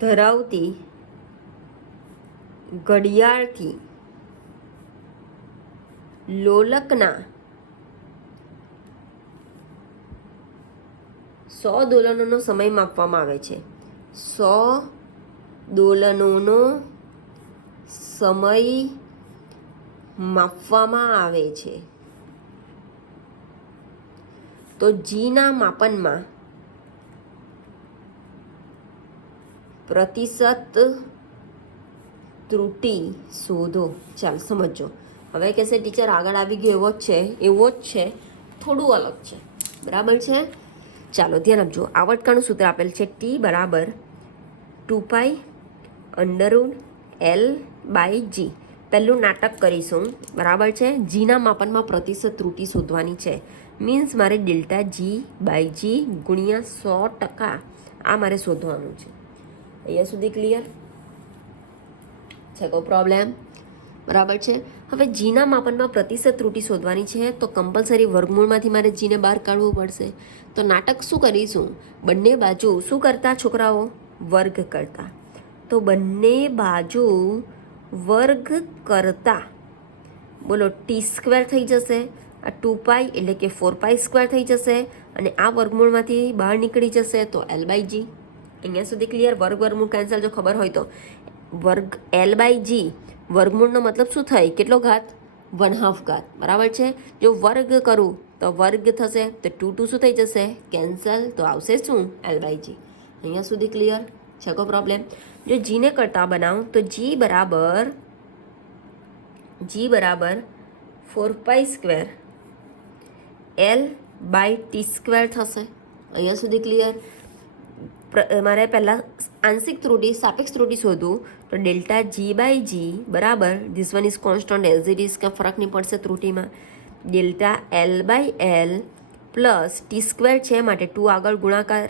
ધરાવતી ઘડિયાળથી લોલકના 100 દોલનોનો સમય માપવામાં આવે છે. 100 દોલનોનો સમય માપવામાં આવે છે. તો જીના માપનમાં પ્રતિશત ત્રુટિ શોધો. ચાલ સમજો. હવે કહેશે ટીચર આગળ આવી ગયો એવો જ છે, થોડું અલગ છે. બરાબર છે? ચાલો ધ્યાન આપજો. આવર્તકાળનું સૂત્ર આપેલ છે T બરાબર 2π√L/g. પહેલું નાટક કરીશું. બરાબર છે? જીના માપનમાં પ્રતિશત ત્રુટિ શોધવાની છે. મીન્સ મારે ડેલ્ટા G/g ગુણ્યા 100% આ મારે શોધવાનું છે. અહીંયા સુધી ક્લિયર છે? કોઈ પ્રોબ્લેમ? બરાબર છે? હવે જીના માપનમાં પ્રતિશત ત્રુટિ શોધવાની છે તો કમ્પલસરી વર્ગમૂળમાંથી મારે જીને બહાર કાઢવું પડશે. તો નાટક શું કરીશું? બંને બાજુ શું કરતા છોકરાઓ? વર્ગ કરતા. તો બંને બાજુ વર્ગ કરતા બોલો T² થઈ જશે. આ 2π એટલે કે 4π² થઈ જશે. અને આ વર્ગમૂળમાંથી બહાર નીકળી જશે તો L/g. અહીંયા સુધી ક્લિયર? વર્ગમૂળ કેન્સલ જો ખબર હોય તો. વર્ગ L/g વર્ગમૂળનો મતલબ શું થાય? કેટલો ઘાત? 1/2 ઘાત. બરાબર છે? જો વર્ગ કરું તો વર્ગ થશે તો 2 શું થઈ જશે? કેન્સલ. તો આવશે શું? L/g. અહીંયા સુધી ક્લિયર છે? કોઈ પ્રોબ્લેમ? જો જીને કરતા બનાવું તો G બરાબર 4π² L/t² થશે. અહીંયા સુધી ક્લિયર? મારે પહેલાં આંશિક ત્રુટિ સાપેક્ષ ત્રુટિ શોધવું તો ડેલ્ટા G/g બરાબર this one is constant as it is. કંઈ ફરક નહીં પડશે ત્રુટિમાં. ડેલ્ટા L/L પ્લસ T² છે માટે 2 આગળ ગુણાકાર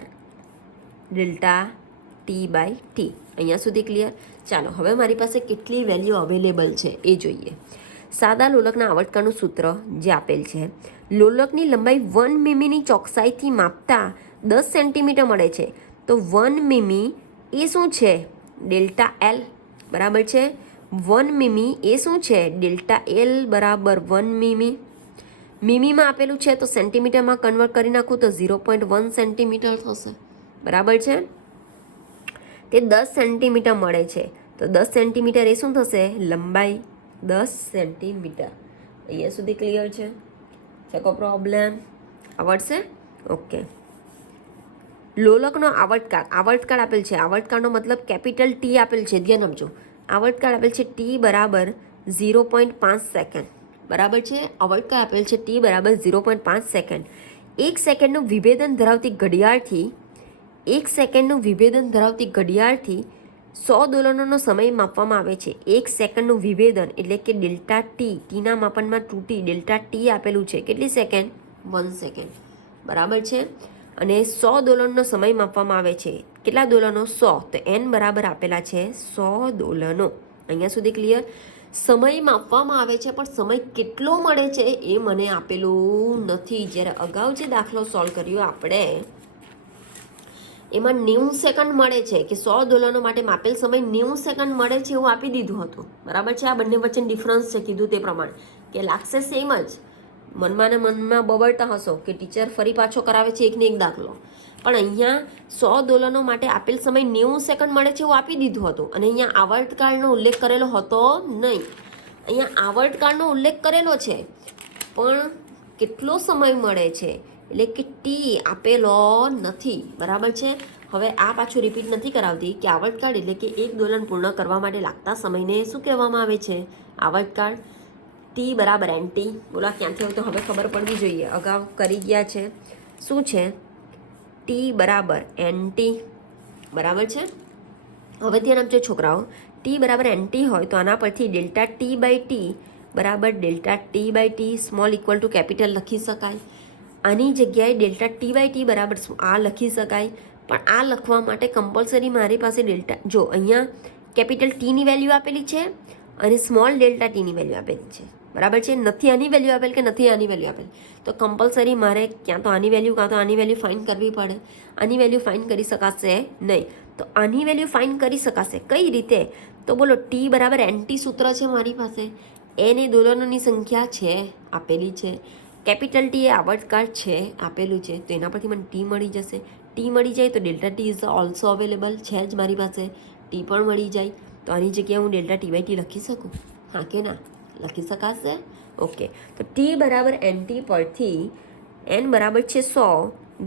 ડેલ્ટા T/t. અહીંયા સુધી ક્લિયર? ચાલો હવે મારી પાસે કેટલી વેલ્યુ અવેલેબલ છે એ જોઈએ. સાદા લોલકના આવર્તકાળનું સૂત્ર જે આપેલ છે, લોલકની લંબાઈ 1 મીમીની ચોકસાઈથી માપતા 10 સેન્ટીમીટર મળે છે. તો 1 મીમી એ શું છે? Delta L. બરાબર છે. 1 મીમી એ શું છે? ડેલ્ટા એલ બરાબર 1 મીમી. મીમીમાં આપેલું છે તો સેન્ટીમીટરમાં કન્વર્ટ કરી નાખું તો 0.1 સેન્ટીમીટર થશે. બરાબર છે. તે 10 સેન્ટીમીટર મળે છે. તો 10 સેન્ટીમીટર એ શું થશે? લંબાઈ 10 સેન્ટીમીટર. અહીંયા સુધી ક્લિયર છે? ચકો પ્રોબ્લેમ આવડશે? ઓકે. લોલકનો આવર્તકાળ આપેલ છે. આવર્તકાળનો મતલબ કેપિટલ ટી આપેલ છે. ધ્યાન આપજો. આવર્તકાળ આપેલ છે ટી બરાબર 0.5 સેકન્ડ. બરાબર છે. આવર્તકાળ આપેલ છે ટી બરાબર 0.5 સેકન્ડ. 1 સેકન્ડનું વિભેદન ધરાવતી ઘડિયાળથી 100 દોલનોનો સમય માપવામાં આવે છે. 1 સેકન્ડનું વિભેદન એટલે કે ડેલ્ટા ટી. ટીના માપનમાં ત્રુટી ડેલ્ટા ટી આપેલું છે. કેટલી સેકન્ડ? 1 સેકન્ડ. બરાબર છે. અને 100 દોલનનો સમય માપવામાં આવે છે. કેટલા દોલનો? 100. તો n બરાબર આપેલા છે 100 દોલનો. અહીંયા સુધી ક્લિયર? સમય માપવામાં આવે છે પણ સમય કેટલો મળે છે એ મને આપેલું નથી. જ્યારે અગાઉ જે દાખલો સોલ્વ કર્યો આપણે એમાં 90 સેકન્ડ મળે છે કે 100 દોલનો માટે માપેલ સમય 90 સેકન્ડ મળે છે એવું આપી દીધું હતું. બરાબર છે. આ બંને વચ્ચે ડિફરન્સ છે કીધું તે પ્રમાણે કે લાગશે સેમ જ. મનમાં ને મનમાં બબડતા હશો કે ટીચર ફરી પાછો કરાવે છે એકને એક દાખલો. પણ અહીંયા 100 દોલનો માટે આપેલ સમય 90 સેકન્ડ મળે છે એવું આપી દીધું હતું. અને અહીંયા આવર્તકાળનો ઉલ્લેખ કરેલો હતો નહીં. અહીંયા આવર્તકાળનો ઉલ્લેખ કરેલો છે પણ કેટલો સમય મળે છે એટલે કે ટી આપેલો નથી. બરાબર છે. હવે આ પાછું રિપીટ નથી કરાવતી કે આવર્તકાળ એટલે કે એક દોલન પૂર્ણ કરવા માટે લાગતા સમયને શું કહેવામાં આવે છે? આવર્તકાળ. ટી બરાબર એન ટી. બોલો ક્યાંથી હોય તો હવે ખબર પડવી જોઈએ. અગાઉ કરી ગયા છે. શું છે? ટી બરાબર એન ટી. બરાબર છે. હવે ધ્યાન આપજો છોકરાઓ. ટી બરાબર એન ટી હોય તો આના પરથી ડેલ્ટા ટી બાય ટી બરાબર delta T by T small equal to capital લખી શકાય. આની જગ્યાએ ડેલ્ટા ટી બાય ટી બરાબર આ લખી શકાય. પણ આ લખવા માટે કમ્પલસરી મારી પાસે ડેલ્ટા જો અહીંયા કેપિટલ ટીની વેલ્યુ આપેલી છે અને સ્મોલ ડેલ્ટા ટીની વેલ્યુ આપેલી છે. બરાબર છે. નથી આની વેલ્યુ આપેલ કે નથી આની વેલ્યુ આપેલ તો કમ્પલસરી મારે ક્યાં તો આની વેલ્યુ કાં તો આની વેલ્યુ ફાઇન્ડ કરવી પડે. આની વેલ્યુ ફાઇન્ડ કરી શકાશે નહીં. તો આની વેલ્યુ ફાઇન્ડ કરી શકાશે કઈ રીતે? તો બોલો ટી બરાબર એનટી સૂત્ર છે મારી પાસે. એન એ દોલનોની સંખ્યા છે આપેલી છે. કેપિટલ ટી એ આવર્તકાળ છે આપેલું છે. તો એના પરથી મને ટી મળી જશે. ટી મળી જાય તો delta T is also available છે જ મારી પાસે. ટી પણ મળી જાય તો આની જગ્યાએ હું ડેલ્ટા ટી બાય ટી લખી શકું? હા કે ના? લખી શકાશે? ઓકે. તો ટી બરાબર એન ટી પરથી એન બરાબર છે 100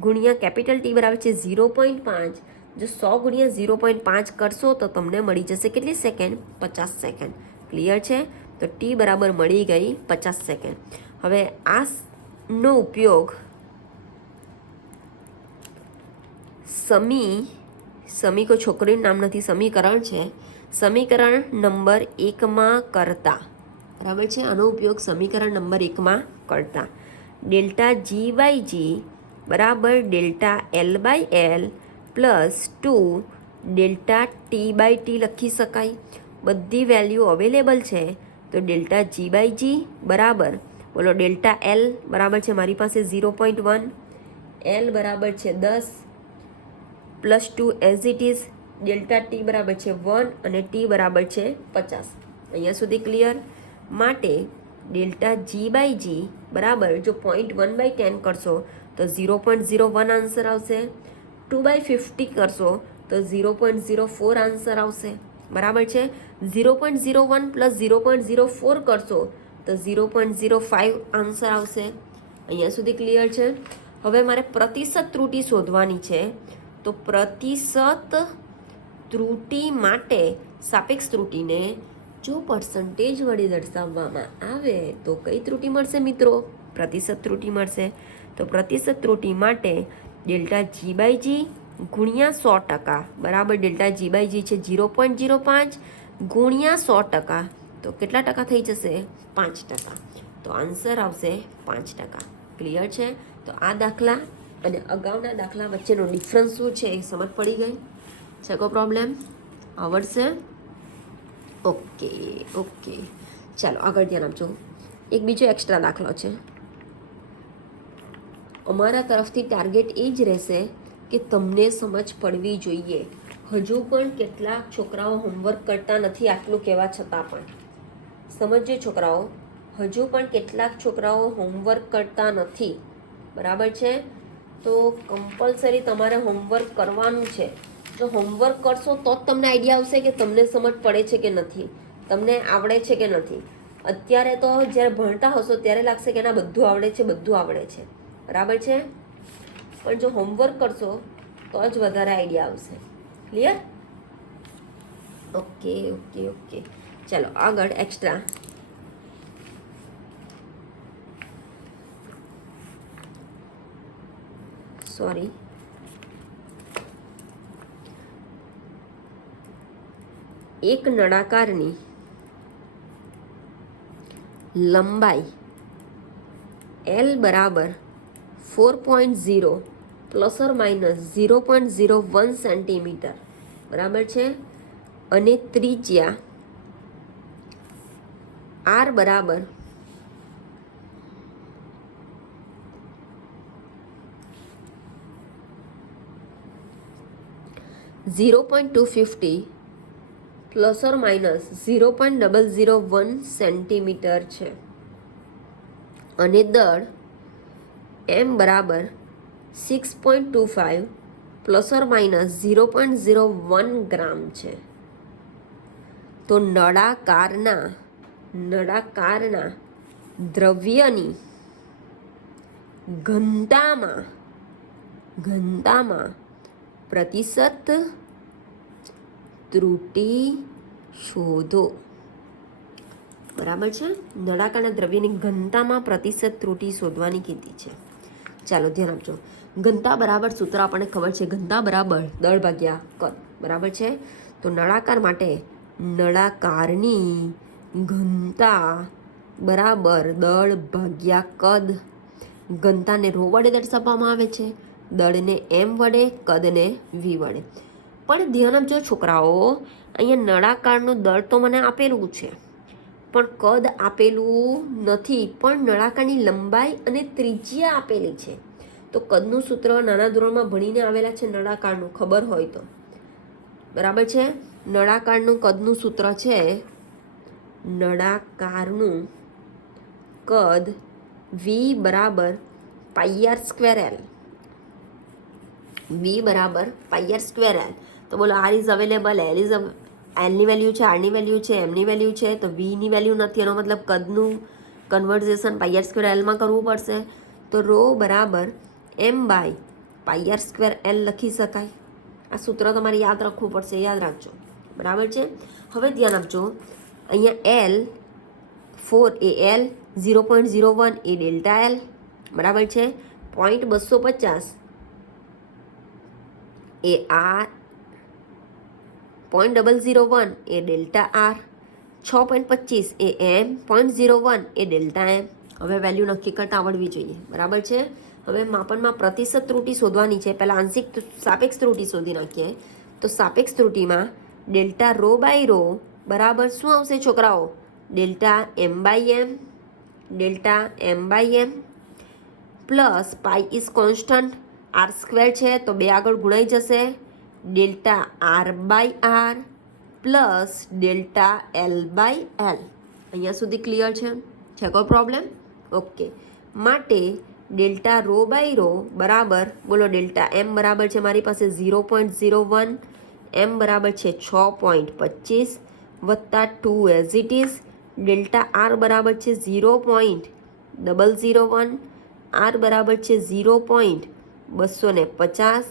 ગુણ્યા કેપિટલ ટી બરાબર છે 0.5. જો 100 ગુણ્યા 0.5 કરશો તો તમને મળી જશે કેટલી સેકન્ડ? 50 સેકન્ડ. ક્લિયર છે? તો ટી બરાબર મળી ગઈ 50 સેકન્ડ. હવે આનો ઉપયોગ સમી કોઈ છોકરીનું નામ નથી, સમીકરણ છે. સમીકરણ નંબર 1માં કરતા. બરાબર છે. આનો ઉપયોગ સમીકરણ નંબર 1માં કરતા ડેલ્ટા જી બાય જી બરાબર delta L by L plus 2 delta T by T લખી શકાય. બધી વેલ્યુ અવેલેબલ છે તો ડેલ્ટા જી બાય જી બરાબર બોલો ડેલ્ટા એલ બરાબર છે મારી પાસે 0.1, એલ બરાબર છે 10 plus 2 as it is delta T બરાબર છે 1 અને ટી બરાબર છે 50. અહીંયા સુધી ક્લિયર? માટે ડેલ્ટા જી બાય જી બરાબર જો 0.1/10 કરશો તો 0.01 આન્સર આવશે. 2/50 કરશો તો 0.04 આન્સર આવશે. બરાબર છે. 0.01 પ્લસ 0.04 કરશો તો 0.05 આન્સર આવશે. અહીંયા સુધી ક્લિયર છે? હવે મારે પ્રતિશત ત્રુટિ શોધવાની છે. તો પ્રતિશત ત્રુટિ માટે સાપેક્ષ ત્રુટિને જો પર્સન્ટેજ વડે દર્શાવવામાં આવે તો કઈ ત્રુટિ મળશે મિત્રો? પ્રતિશત ત્રુટિ મળશે. તો પ્રતિશત ત્રુટિ માટે ડેલ્ટા જી બાય જી ગુણ્યા 100% બરાબર ડેલ્ટા જી બાય જી છે 0.05 ગુણ્યા 100%. તો કેટલા ટકા થઈ જશે? 5%. તો આન્સર આવશે 5%. ક્લિયર છે? તો આ દાખલા અને અગાઉના દાખલા વચ્ચેનો ડિફરન્સ શું છે એ સમજ પડી ગઈ? છે કોઈ પ્રોબ્લેમ? આવડશે? ઓકે ઓકે ચાલો આગળ ધ્યાન આપજો. એક બીજો એક્સ્ટ્રા દાખલો છે. અમારા તરફથી ટાર્ગેટ એ જ રહેશે કે તમને સમજ પડવી જોઈએ. હજુ પણ કેટલાક છોકરાઓ હોમવર્ક કરતા નથી, આટલું કહેવા છતાં પણ સમજજો છોકરાઓ, હજુ પણ કેટલાક છોકરાઓ હોમવર્ક કરતા નથી, બરાબર છે? તો કમ્પલસરી તમારે હોમવર્ક કરવાનું છે. જો હોમવર્ક કરશો તો જ તમને આઈડિયા આવશે કે તમને સમજ પડે છે કે નથી, તમને આવડે છે કે નથી. અત્યારે તો જ્યારે ભણતા હશો ત્યારે લાગશે કે ના બધું આવડે છે, બધું આવડે છે, બરાબર છે? પણ જો હોમવર્ક કરશો તો જ વધારે આઈડિયા આવશે. ક્લિયર? ઓકે ઓકે ઓકે, ચાલો આગળ એક્સ્ટ્રા. સોરી, એક નળાકારની લંબાઈ L બરાબર 4.0 પ્લસ ઓર માઇનસ 0.01 સેન્ટીમીટર, બરાબર છે? અને ત્રિજ્યા R બરાબર 0.250 પ્લસ ઓર માઇનસ 0.001 સેન્ટીમીટર છે. અને દળ M બરાબર 6.25 પ્લસ ઓર માઇનસ 0.01 ગ્રામ છે. તો નળાકારના દ્રવ્યની ઘનતામાં પ્રતિશત ત્રુટિ શોધો, બરાબર છે? નળાકારના દ્રવ્યની ઘનતામાં પ્રતિશત ત્રુટિ શોધવાની કીધી છે. ચાલો ધ્યાન આપજો. ઘનતા બરાબર સૂત્ર આપણને ખબર છે, ઘનતા બરાબર દળ ભાગ્યા કદ, બરાબર છે? તો નળાકાર માટે નળાકારની ઘનતા બરાબર દળ ભાગ્યા કદ. ઘનતાને રો વડે દર્શાવવામાં આવે છે, દળને M વડે, કદને V વડે. પણ ધ્યાન આપજો છોકરાઓ, અહીંયા નળાકારનું દળ તો મને આપેલું છે પણ કદ આપેલું નથી, પણ નળાકારની લંબાઈ અને ત્રિજ્યા આપેલી છે. તો કદનું સૂત્ર નાના ધોરણમાં ભણીને આવેલા છે, નળાકારનું ખબર હોય તો, બરાબર છે? નળાકારનું કદનું સૂત્ર છે, નળાકારનું કદ V બરાબર πr²L. V બરાબર πr²L. તો બોલો R ઇઝ અવેલેબલ, એલની વેલ્યુ છે, આરની વેલ્યુ છે, એમની વેલ્યુ છે, તો વીની વેલ્યુ નથી. એનો મતલબ કદનું કન્વર્ઝેશન πr²Lમાં કરવું પડશે. તો રો બરાબર M/πr²L લખી શકાય. આ સૂત્ર તમારે યાદ રાખવું પડશે, યાદ રાખજો, બરાબર છે? હવે ધ્યાન આપજો, અહીંયા L4 એ L, 0.01 એ ડેલ્ટા L, બરાબર છે? 0.250 એ R, 0.001 એ ડેલ્ટા R, 6.25 એ M, 0.01 એ ડેલ્ટા M. હવે વેલ્યુ નક્કી કરતા આવડવી જોઈએ, બરાબર છે? હવે માપનમાં પ્રતિશત ત્રુટિ શોધવાની છે. પહેલાં આંશિક સાપેક્ષ ત્રુટિ શોધી નાખીએ. તો સાપેક્ષ ત્રુટિમાં ડેલ્ટા રો બાય રો બરાબર શું આવશે છોકરાઓ? Delta M by M plus pi is constant, R² છે તો 2 આગળ ગુણાઈ જશે, delta R by R plus delta L by L. અહીંયા સુધી ક્લિયર છે કોઈ પ્રોબ્લેમ? ઓકે. માટે ડેલ્ટા રો બાય રો બરાબર, બોલો ડેલ્ટા M બરાબર છે મારી પાસે 0.01, M બરાબર છે 6.25 વત્તા 2 as it is, delta R બરાબર છે 0.001, R બરાબર છે 0.250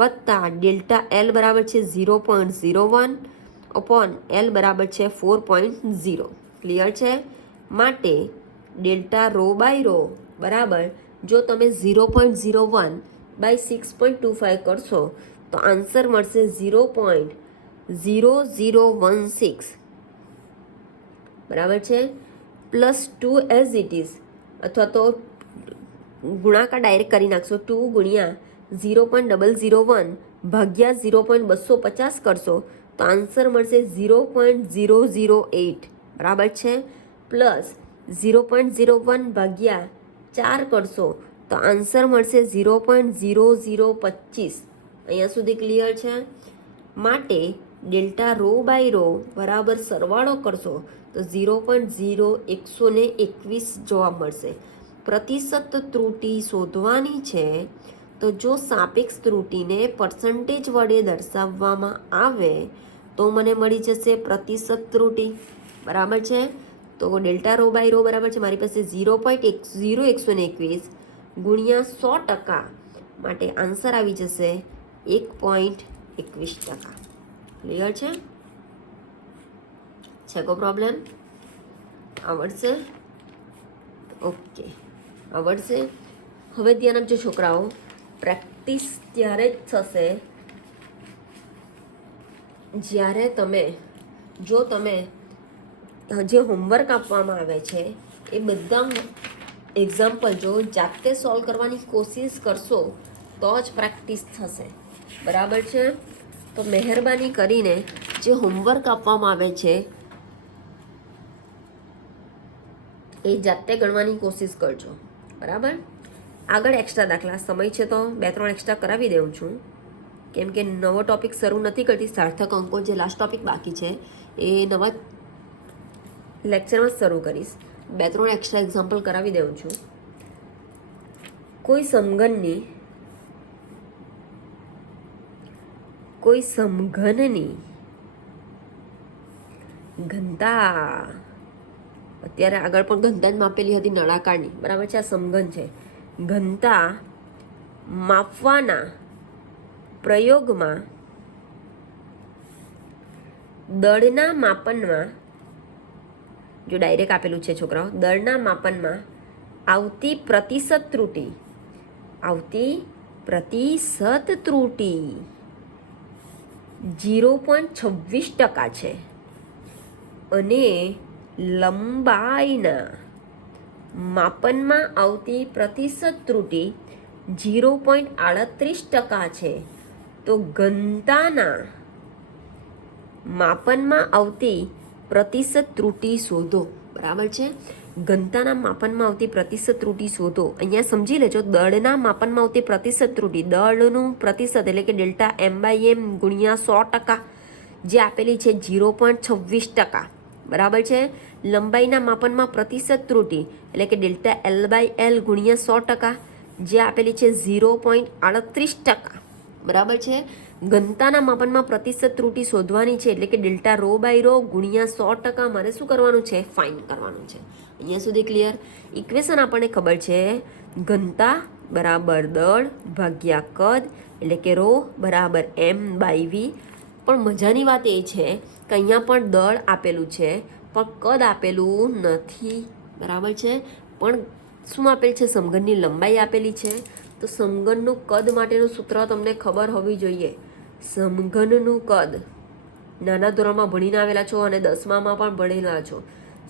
વત્તા ડેલ્ટા L બરાબર છે 0.01 અપોન L બરાબર છે 4.0. ક્લિયર છે? માટે ડેલ્ટા રો બાય રો બરાબર, જો તમે 0.01 બાય 6.25 કરશો તો આન્સર મળશે 0.0016, બરાબર છે? પ્લસ 2 એઝ ઇટ ઇઝ, અથવા તો ગુણાકાર ડાયરેક્ટ કરી નાખશો. 2 ગુણ્યા 0.001 ભાગ્યા 0.250 કરશો તો આન્સર મળશે 0.008, બરાબર છે? પ્લસ 0.01 ભાગ્યા 4 કરશો તો આન્સર મળશે 0.0025. અહીંયા સુધી ક્લિયર છે. માટે ડેલ્ટા રો બાય રો બરાબર સરવાળો કરશો તો 0.0121 જોવા મળશે. પ્રતિશત ત્રુટિ શોધવાની છે, તો જો સાપેક્ષ ત્રુટિને પર્સન્ટેજ વડે દર્શાવવામાં આવે તો મને મળી જશે પ્રતિશત ત્રુટિ. બરાબર છે. તો ડેલ્ટા રો બાય રો બરાબર છે મારી પાસે 0.0121 ગુણ્યા 100%, માટે આન્સર આવી જશે 1.21%. ક્લિયર છે? કો પ્રોબ્લેમ? આવડશે? ઓકે, આવડશે. હવે ધ્યાન આપજો છોકરાઓ, પ્રેક્ટિસ ત્યારે જ થશે જ્યારે જો તમે જે હોમવર્ક આપવામાં આવે છે એ બધા એક્ઝામ્પલ જો જાતે સોલ્વ કરવાની કોશિશ કરશો તો જ પ્રેક્ટિસ થશે. બરાબર છે? તો મહેરબાની કરીને જે હોમવર્ક આપવામાં આવે છે એ જાતે ગણવાની કોશિશ કરજો. બરાબર? આગળ એક્સ્ટ્રા દાખલા સમય છે તો 2-3 એક્સ્ટ્રા કરાવી દઉં છું, કેમ કે નવો ટોપિક શરૂ નથી કરતી. સાર્થક અંકો જે લાસ્ટ ટોપિક બાકી છે એ નવા લેક્ચરમાં જ શરૂ કરીશ. 2-3 એક્સ્ટ્રા એક્ઝામ્પલ કરાવી દઉં છું. કોઈ સમઘનની ઘનતા, અત્યારે આગળ પણ ઘનતા જ માપેલી હતી નળાકારની. બરાબર છે? આ સમઘન છે. ઘનતા માપવાના પ્રયોગમાં દળના માપનમાં, જો ડાયરેક્ટ આપેલું છે છોકરાઓ, દળના માપનમાં આવતી પ્રતિશત ત્રુટિ 0.26% છે અને લંબાઈના માપનમાં આવતી પ્રતિશત ત્રુટિ 0.38% છે. તો ઘનતાના માપનમાં આવતી પ્રતિશત ત્રુટિ શોધો. બરાબર છે? ઘનતાના માપનમાં આવતી પ્રતિશત ત્રુટિ શોધો. અહીંયા સમજી લેજો, દળના માપનમાં આવતી પ્રતિશત ત્રુટિ, દળનું પ્રતિશત એટલે કે ડેલ્ટા m/m ગુણ્યા 100% જે આપેલી છે 0.26%. બરાબર છે? લંબાઈના માપનમાં પ્રતિશત ત્રુટિ એટલે કે ડેલ્ટા l/l ગુણ્યા 100% જે આપેલી છે 0.38%. બરાબર છે? ઘનતાના માપનમાં પ્રતિશત ત્રુટિ શોધવાની છે એટલે કે ડેલ્ટા રો બાય રો ગુણ્યા 100% મારે શું કરવાનું છે? ફાઇન્ડ કરવાનું છે. અહીંયા સુધી ક્લિયર? ઇક્વેશન આપણને ખબર છે, ઘનતા બરાબર દળ ભાગ્યા કદ એટલે કે રો બરાબર m/v. પણ મજાની વાત એ છે કે અહીંયા પણ દળ આપેલું છે પણ કદ આપેલું નથી. બરાબર છે? પણ શું આપેલ છે? સમઘનની લંબાઈ આપેલી છે. તો સમઘનનું કદ માટેનું સૂત્ર તમને ખબર હોવી જોઈએ. સમઘનનું કદ નાના ધોરણમાં ભણીને આવેલા છો અને 10મામાં પણ ભણેલા છો.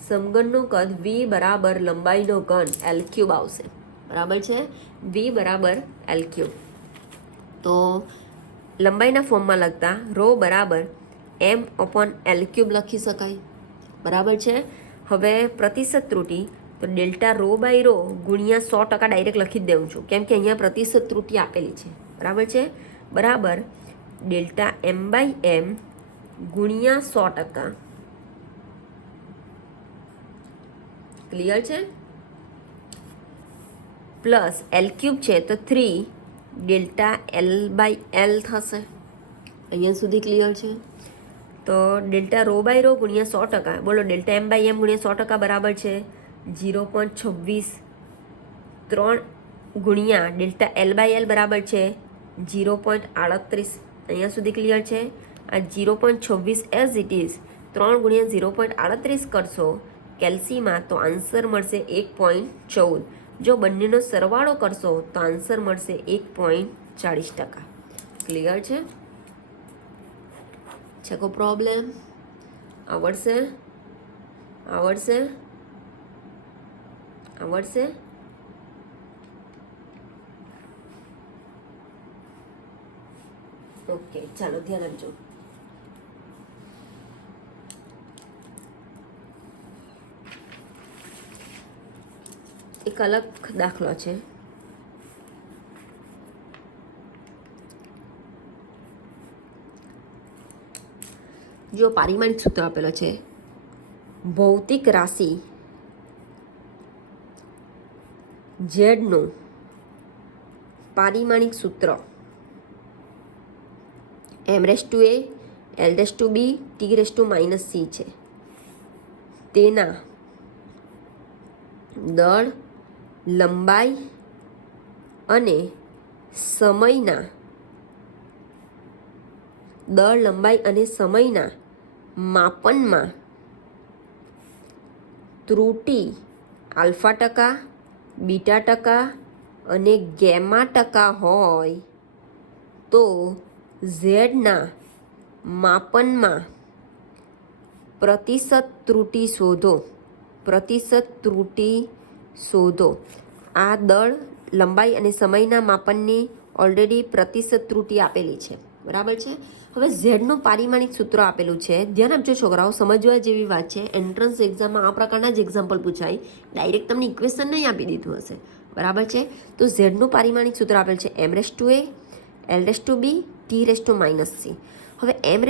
સમઘનનું કદ v બરાબર લંબાઈનો ઘન l³ આવશે. બરાબર છે? v બરાબર l³. તો લંબાઈના ફોર્મમાં લખતા રો બરાબર m/l³ લખી શકાય. બરાબર છે? હવે પ્રતિશત ત્રુટિ, તો ડેલ્ટા રો બાય રો ગુણ્યા 100% ડાયરેક્ટ લખી જ દઉં છું, કેમ કે અહીંયા પ્રતિશત ત્રુટિ આપેલી છે. બરાબર છે? બરાબર ડેલ્ટા m/m ગુણ્યા 100%. ક્લિયર છે? પ્લસ l³ છે તો 3 ડેલ્ટા l/l થશે. અહીંયા સુધી ક્લિયર છે? તો ડેલ્ટા રો બાય રો ગુણ્યા 100%, બોલો ડેલ્ટા m/m ગુણ્યા 100% બરાબર છે 0.26. 3 ગુણ્યા ડેલ્ટા l/l બરાબર છે 0.38. અહીંયા સુધી ક્લિયર છે? આ 0.26 એઝ ઇટ ઇઝ 3 ગુણ્યા 0.38 કરશો કેલ્સીમાં તો આન્સર મળશે 1.14. જો બંનેનો સરવાળો કરશો તો આન્સર મળશે 1.40%. ક્લિયર છે? કોઈ પ્રોબ્લેમ? આવડશે? આવડશે? આવડશે? ઓકે, ચાલો ધ્યાન આપજો. એક અલગ દાખલો છે. જો પારિમાણિક સૂત્ર આપેલો છે, ભૌતિક રાશિ ઝેડનું પારિમાણિક સૂત્ર m⁴ l⁴b t⁻c છે. તેના દળ, લંબાઈ અને સમયના માપનમાં ત્રુટિ α%, β% અને γ% હોય તો ઝેડના માપનમાં પ્રતિશત ત્રુટિ શોધો. આ દળ, લંબાઈ અને સમયના માપનની ઓલરેડી પ્રતિશત ત્રુટિ આપેલી છે, બરાબર છે. હવે ઝેડનું પારિમાણિક સૂત્ર આપેલું છે. ધ્યાન આપજો છોકરાઓ, સમજવા જેવી વાત છે. એન્ટ્રન્સ એક્ઝામમાં આ પ્રકારના જ એક્ઝામ્પલ પૂછાય, ડાયરેક્ટ તમને ઇક્વેશન નહીં આપી દીધું હશે, બરાબર છે. તો ઝેડનું પારિમાણિક સૂત્ર આપેલ છે m⁴ l⁴b t⁻c. હવે m⁴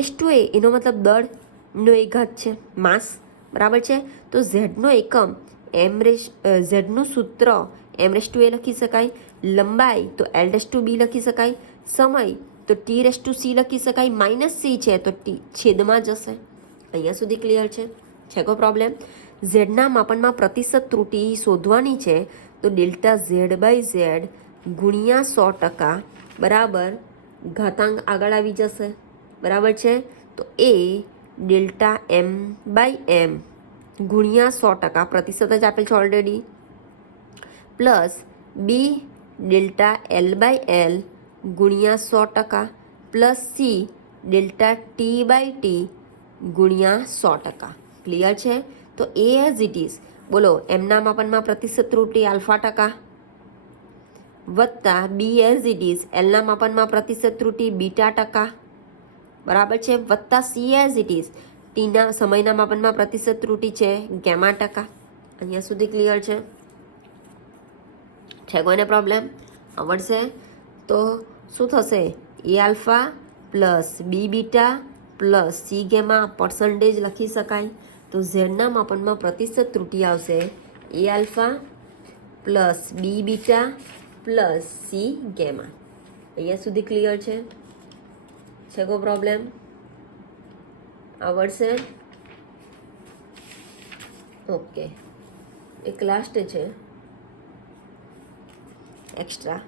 એનો મતલબ દળનો એક ઘાત છે, માસ, બરાબર છે. તો ઝેડનો એકમ ઝેડનું સૂત્ર m⁴ લખી શકાય, લંબાઈ તો l⁴b લખી શકાય, સમય તો t⁻c લખી શકાય, -c છે તો છેદમાં જશે. અહીંયા સુધી ક્લિયર છે કોઈ પ્રોબ્લેમ? ઝેડના માપનમાં પ્રતિશત ત્રુટિ શોધવાની છે, તો ΔZ/Z ગુણ્યા 100% બરાબર ઘાતાંક આગળ આવી જશે, બરાબર છે. તો એ Δm/m ગુણ્યા 100% પ્રતિશત જ આપેલ છે ઓલરેડી, પ્લસ બી Δl/l ગુણ્યા 100% પ્લસ સી ΔT/t ગુણ્યા 100%. ક્લિયર છે? તો એ એઝ ઇટ ઇઝ બોલો, એમના માપનમાં પ્રતિશત ત્રુટિ α% વત્તા બી એઝ ઇટ ઇઝ એલના માપનમાં પ્રતિશત ત્રુટિ β%, બરાબર છે, વત્તા સી એઝ ઇટ ઇઝ ટીના સમયના માપનમાં પ્રતિશત ત્રુટિ છે γ%. અહીંયા સુધી ક્લિયર છે કોઈને પ્રોબ્લેમ? આવડશે? તો શું થશે? a⁴ plus b⁴ plus c⁻ percentage લખી શકાય. તો ઝેડના માપનમાં પ્રતિશત ત્રુટિ આવશે a⁴ plus b⁴ plus c⁻. અહીંયા સુધી ક્લિયર છે કોઈ પ્રોબ્લેમ? આવડશે? ઓકે. એક લાસ્ટ છે એક્સ્ટ્રા,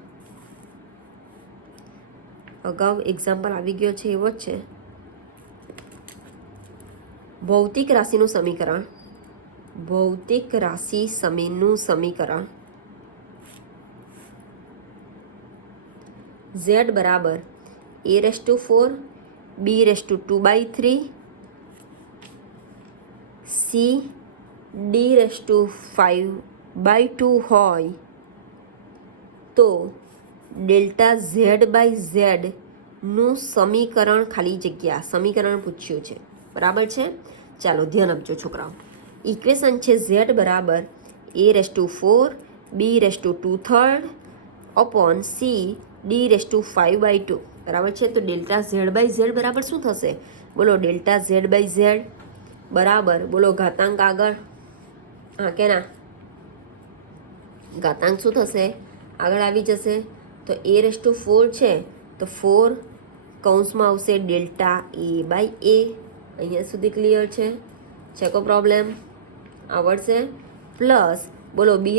અગાઉ એક્ઝામ્પલ આવી ગયો છે એવો જ છે. ભૌતિક રાશિનું સમીકરણ z બરાબર a⁴ b⁴ c d⁵ હોય તો ΔZ/Z નું સમીકરણ ખાલી જગ્યા સમીકરણ પૂછ્યું છે, બરાબર છે. ચાલો ધ્યાન આપજો છોકરાઓ. ઇક્વેશન છે z બરાબર a⁴ b⁴ upon c d⁵ બરાબર છે. તો ΔZ/Z બરાબર શું થશે? બોલો ΔZ/Z બરાબર, બોલો ઘાતાંક આગળ, હા કે ના? ઘાતાંક શું થશે? આગળ આવી જશે. તો a⁴ છે તો 4 કૌંસમાં આવશે ΔA/A. અહીંયા સુધી ક્લિયર છે કોઈ પ્રોબ્લેમ? આવડશે? પ્લસ બોલો b⁴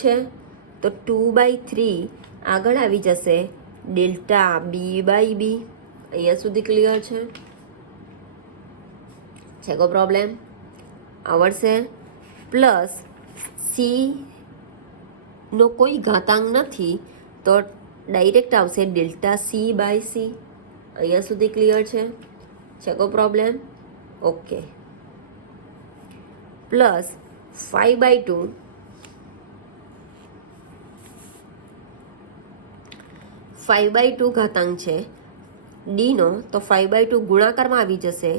છે તો 2/3 આગળ આવી જશે ΔB/B. અહીંયા સુધી ક્લિયર છે કોઈ પ્રોબ્લેમ? આવડશે? પ્લસ સી નો કોઈ ઘાતાંક નથી તો ડાયરેક્ટ આવશે ΔC/C. અહીંયા સુધી ક્લિયર છે કોઈ પ્રોબ્લેમ? ઓકે. પ્લસ 5/2 ઘાતાંક છે ડીનો, તો 5/2 ગુણાકારમાં આવી જશે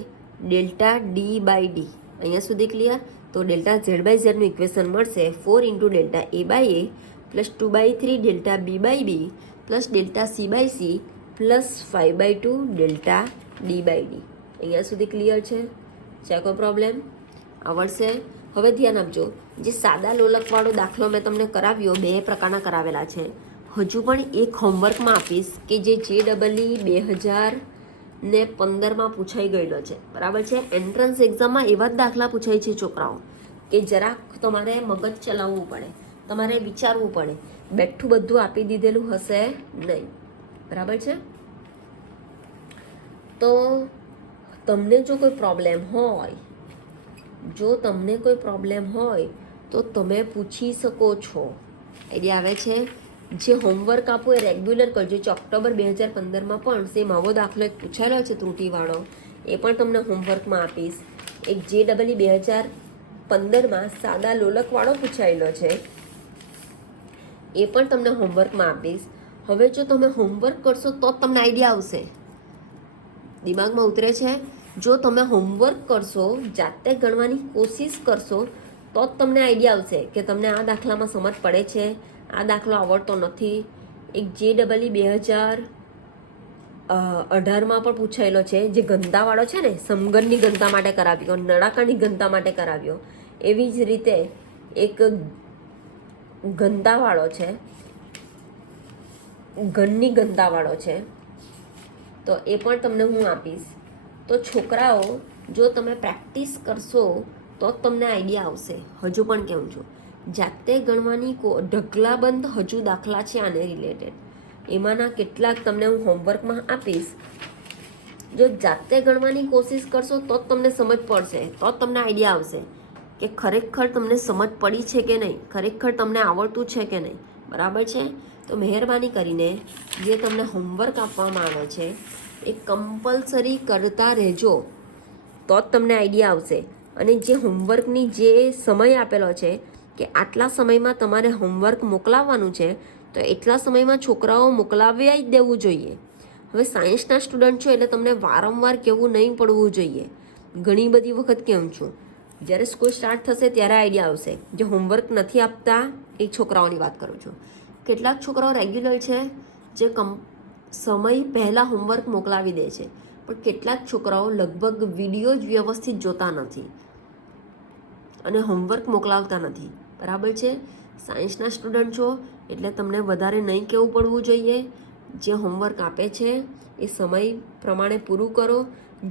ΔD/D. અહીંયા સુધી ક્લિયર? તો ΔZ/Z નું ઇક્વેશન મળશે 4 × ΔA/A plus 2/3 ΔB/B plus ΔC/C plus 5/2 delta d/d. અહીંયા સુધી ક્લિયર છે? છે કોઈ પ્રોબ્લેમ? આવડશે? હવે ધ્યાન આપજો, જે સાદા લોલકવાળો દાખલો મેં તમને કરાવ્યો, 2 પ્રકારના કરાવેલા છે. હજુ પણ એક હોમવર્કમાં આપીશ કે જે JEE 2015માં પૂછાઈ ગયેલો છે, બરાબર છે. એન્ટ્રન્સ એક્ઝામમાં એવા જ દાખલા પૂછાય છે છોકરાઓ, કે જરાક તમારે મગજ ચલાવવું પડે, તમારે વિચારવું પડે. બેઠું બધું આપી દીધેલું હશે નહીં, બરાબર છે. તો તમને જો કોઈ પ્રોબ્લેમ હોય, તો તમે પૂછી શકો છો. આઈડિયા આવે છે? જે હોમવર્ક આપો એ રેગ્યુલર કરજો. જે ઓક્ટોબર 2015માં પણ સેમ આવો દાખલો એક પૂછાયેલો છે ત્રુટિવાળો, એ પણ તમને હોમવર્કમાં આપીશ. એક JEE 2015માં સાદા લોલકવાળો પૂછાયેલો છે, એ પણ તમને હોમવર્કમાં આપીશ. હવે જો તમે હોમવર્ક કરશો તો જ તમને આઈડિયા આવશે, દિમાગમાં ઉતરે છે. જો તમે હોમવર્ક કરશો, જાતે ગણવાની કોશિશ કરશો, તો જ તમને આઈડિયા આવશે કે તમને આ દાખલામાં સમજ પડે છે, આ દાખલો આવડતો નથી. એક JEE 2018માં પણ પૂછાયેલો છે, જે ઘનતાવાળો છે ને, સમઘનની ઘનતા માટે કરાવ્યો, નળાકારની ઘનતા માટે કરાવ્યો. એવી જ રીતે એક ઘનતાવાળો છે, ઘનની ઘનતાવાળો છે, તો એ પણ તમને હું આપીશ. તો છોકરાઓ, જો તમે પ્રેક્ટિસ કરશો તો જ તમને આઈડિયા આવશે. હજુ પણ કહું છું, જાતે ગણવાની ઢગલાબંધ હજુ દાખલા છે આને રિલેટેડ, એમાંના કેટલાક તમને હું હોમવર્કમાં આપીશ. જો જાતે ગણવાની કોશિશ કરશો તો જ તમને સમજ પડશે, તો જ તમને આઈડિયા આવશે કે ખરેખર તમને સમજ પડી છે કે નહીં, ખરેખર તમને આવડતું છે કે નહીં, બરાબર છે. તો મહેરબાની કરીને જે તમને હોમવર્ક આપવામાં આવે છે એ કમ્પલસરી કરતા રહેજો, તો જ તમને આઈડિયા આવશે. અને જે હોમવર્કની જે સમય આપેલો છે કે આટલા સમયમાં તમારે હોમવર્ક મોકલાવવાનું છે, તો એટલા સમયમાં છોકરાઓ મોકલાવી જ દેવું જોઈએ. હવે સાયન્સના સ્ટુડન્ટ છો એટલે તમને વારંવાર કહેવું નહીં પડવું જોઈએ. ઘણી બધી વખત કહું છું, જ્યારે સ્કૂલ સ્ટાર્ટ થશે ત્યારે આઈડિયા આવશે. જે હોમવર્ક નથી આપતા એ છોકરાઓની વાત કરું છું. કેટલાક છોકરાઓ રેગ્યુલર છે, જે સમય પહેલાં હોમવર્ક મોકલાવી દે છે, પણ કેટલાક છોકરાઓ લગભગ વિડીયો જ વ્યવસ્થિત જોતા નથી અને હોમવર્ક મોકલાવતા નથી, બરાબર છે. સાયન્સના સ્ટુડન્ટ છો એટલે તમને વધારે નહીં કહેવું પડવું જોઈએ. જે હોમવર્ક આપે છે એ સમય પ્રમાણે પૂરું કરો.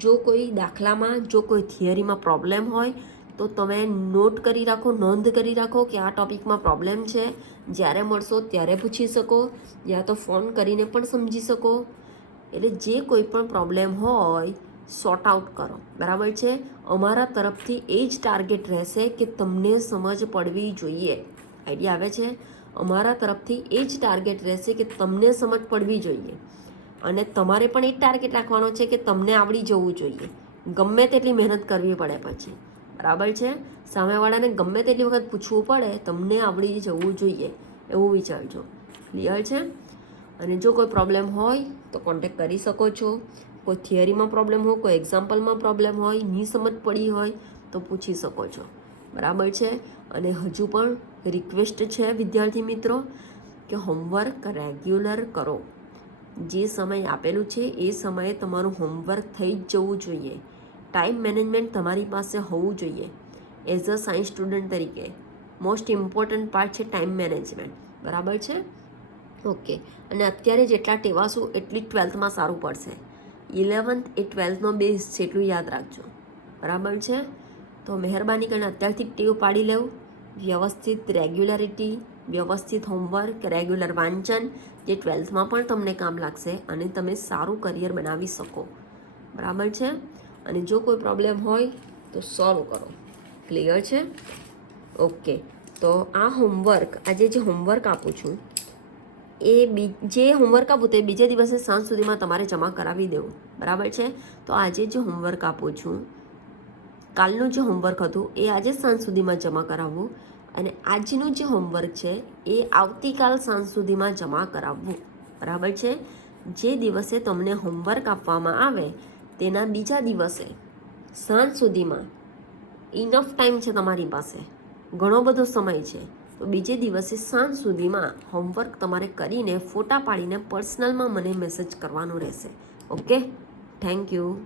જો કોઈ દાખલામાં, જો કોઈ થિયરીમાં પ્રોબ્લેમ હોય તો તમે નોટ કરી રાખો, નોંધ કરી રાખો કે આ ટોપિકમાં પ્રોબ્લેમ છે. જ્યારે મળશો ત્યારે પૂછી શકો, યા તો ફોન કરીને પણ સમજી શકો. એટલે જે કોઈ પણ પ્રોબ્લેમ હોય સોર્ટ આઉટ કરો, બરાબર છે. અમારા તરફથી એ જ ટાર્ગેટ રહેશે કે તમને સમજ પડવી જોઈએ. આઈડિયા આવે છે? અમારા તરફથી એ જ ટાર્ગેટ રહેશે કે તમને સમજ પડવી જોઈએ. અને તમારે પણ એ જ ટાર્ગેટ રાખવાનો છે કે તમને આવડી જવું જોઈએ. ગમે તેટલી મહેનત કરવી પડે પછી, બરાબર છે. સામેવાળાને ગમે તેટલી વખત પૂછવું પડે, તમને આવડી જવું જોઈએ એવું વિચારજો. ક્લિયર છે? અને જો કોઈ પ્રોબ્લેમ હોય તો કોન્ટેક્ટ કરી શકો છો. કોઈ થિયરીમાં પ્રોબ્લેમ હોય, કોઈ એક્ઝામ્પલમાં પ્રોબ્લેમ હોય, નહીં સમજ પડી હોય તો પૂછી શકો છો, બરાબર છે. અને હજુ પણ રિક્વેસ્ટ છે વિદ્યાર્થી મિત્રો કે હોમવર્ક રેગ્યુલર કરો. જે સમય આપેલું છે એ સમયે તમારું હોમવર્ક થઈ જ જવું જોઈએ. ટાઈમ મેનેજમેન્ટ તમારી પાસે હોવું જોઈએ. એઝ અ સાયન્સ સ્ટુડન્ટ તરીકે મોસ્ટ ઇમ્પોર્ટન્ટ પાર્ટ છે ટાઈમ મેનેજમેન્ટ, બરાબર છે. ઓકે. અને અત્યારે જેટલા ટેવાશું એટલી 12થમાં સારું પડશે. 11th એ 12થનો બેઝ છે, એટલું યાદ રાખજો, બરાબર છે. તો મહેરબાની કરીને અત્યારથી ટેવ પાડી લેવું. વ્યવસ્થિત રેગ્યુલરિટી, વ્યવસ્થિત હોમવર્ક, રેગ્યુલર વાંચન, જે 12થમાં પણ તમને કામ લાગશે અને તમે સારું કરિયર બનાવી શકો, બરાબર છે. અને જો કોઈ પ્રોબ્લેમ હોય તો સોલ્વ કરો. ક્લિયર છે? ઓકે. તો આ હોમવર્ક, આજે જે હોમવર્ક આપું છું એ જે હોમવર્ક આપું તે બીજે દિવસે સાંજ સુધીમાં તમારે જમા કરાવી દેવું, બરાબર છે. તો આજે જે હોમવર્ક આપું છું, કાલનું જે હોમવર્ક હતું એ આજે સાંજ સુધીમાં જમા કરાવવું, અને આજનું જે હોમવર્ક છે એ આવતીકાલ સાંજ સુધીમાં જમા કરાવવું, બરાબર છે. જે દિવસે તમને હોમવર્ક આપવામાં આવે તેના બીજા દિવસે સાંજ સુધીમાં ઇનફ ટાઈમ છે તમારી પાસે, ઘણો બધો સમય છે. તો બીજે દિવસે સાંજ સુધીમાં હોમવર્ક તમારે કરીને ફોટા પાડીને પર્સનલમાં મને મેસેજ કરવાનો રહેશે. Okay, thank you.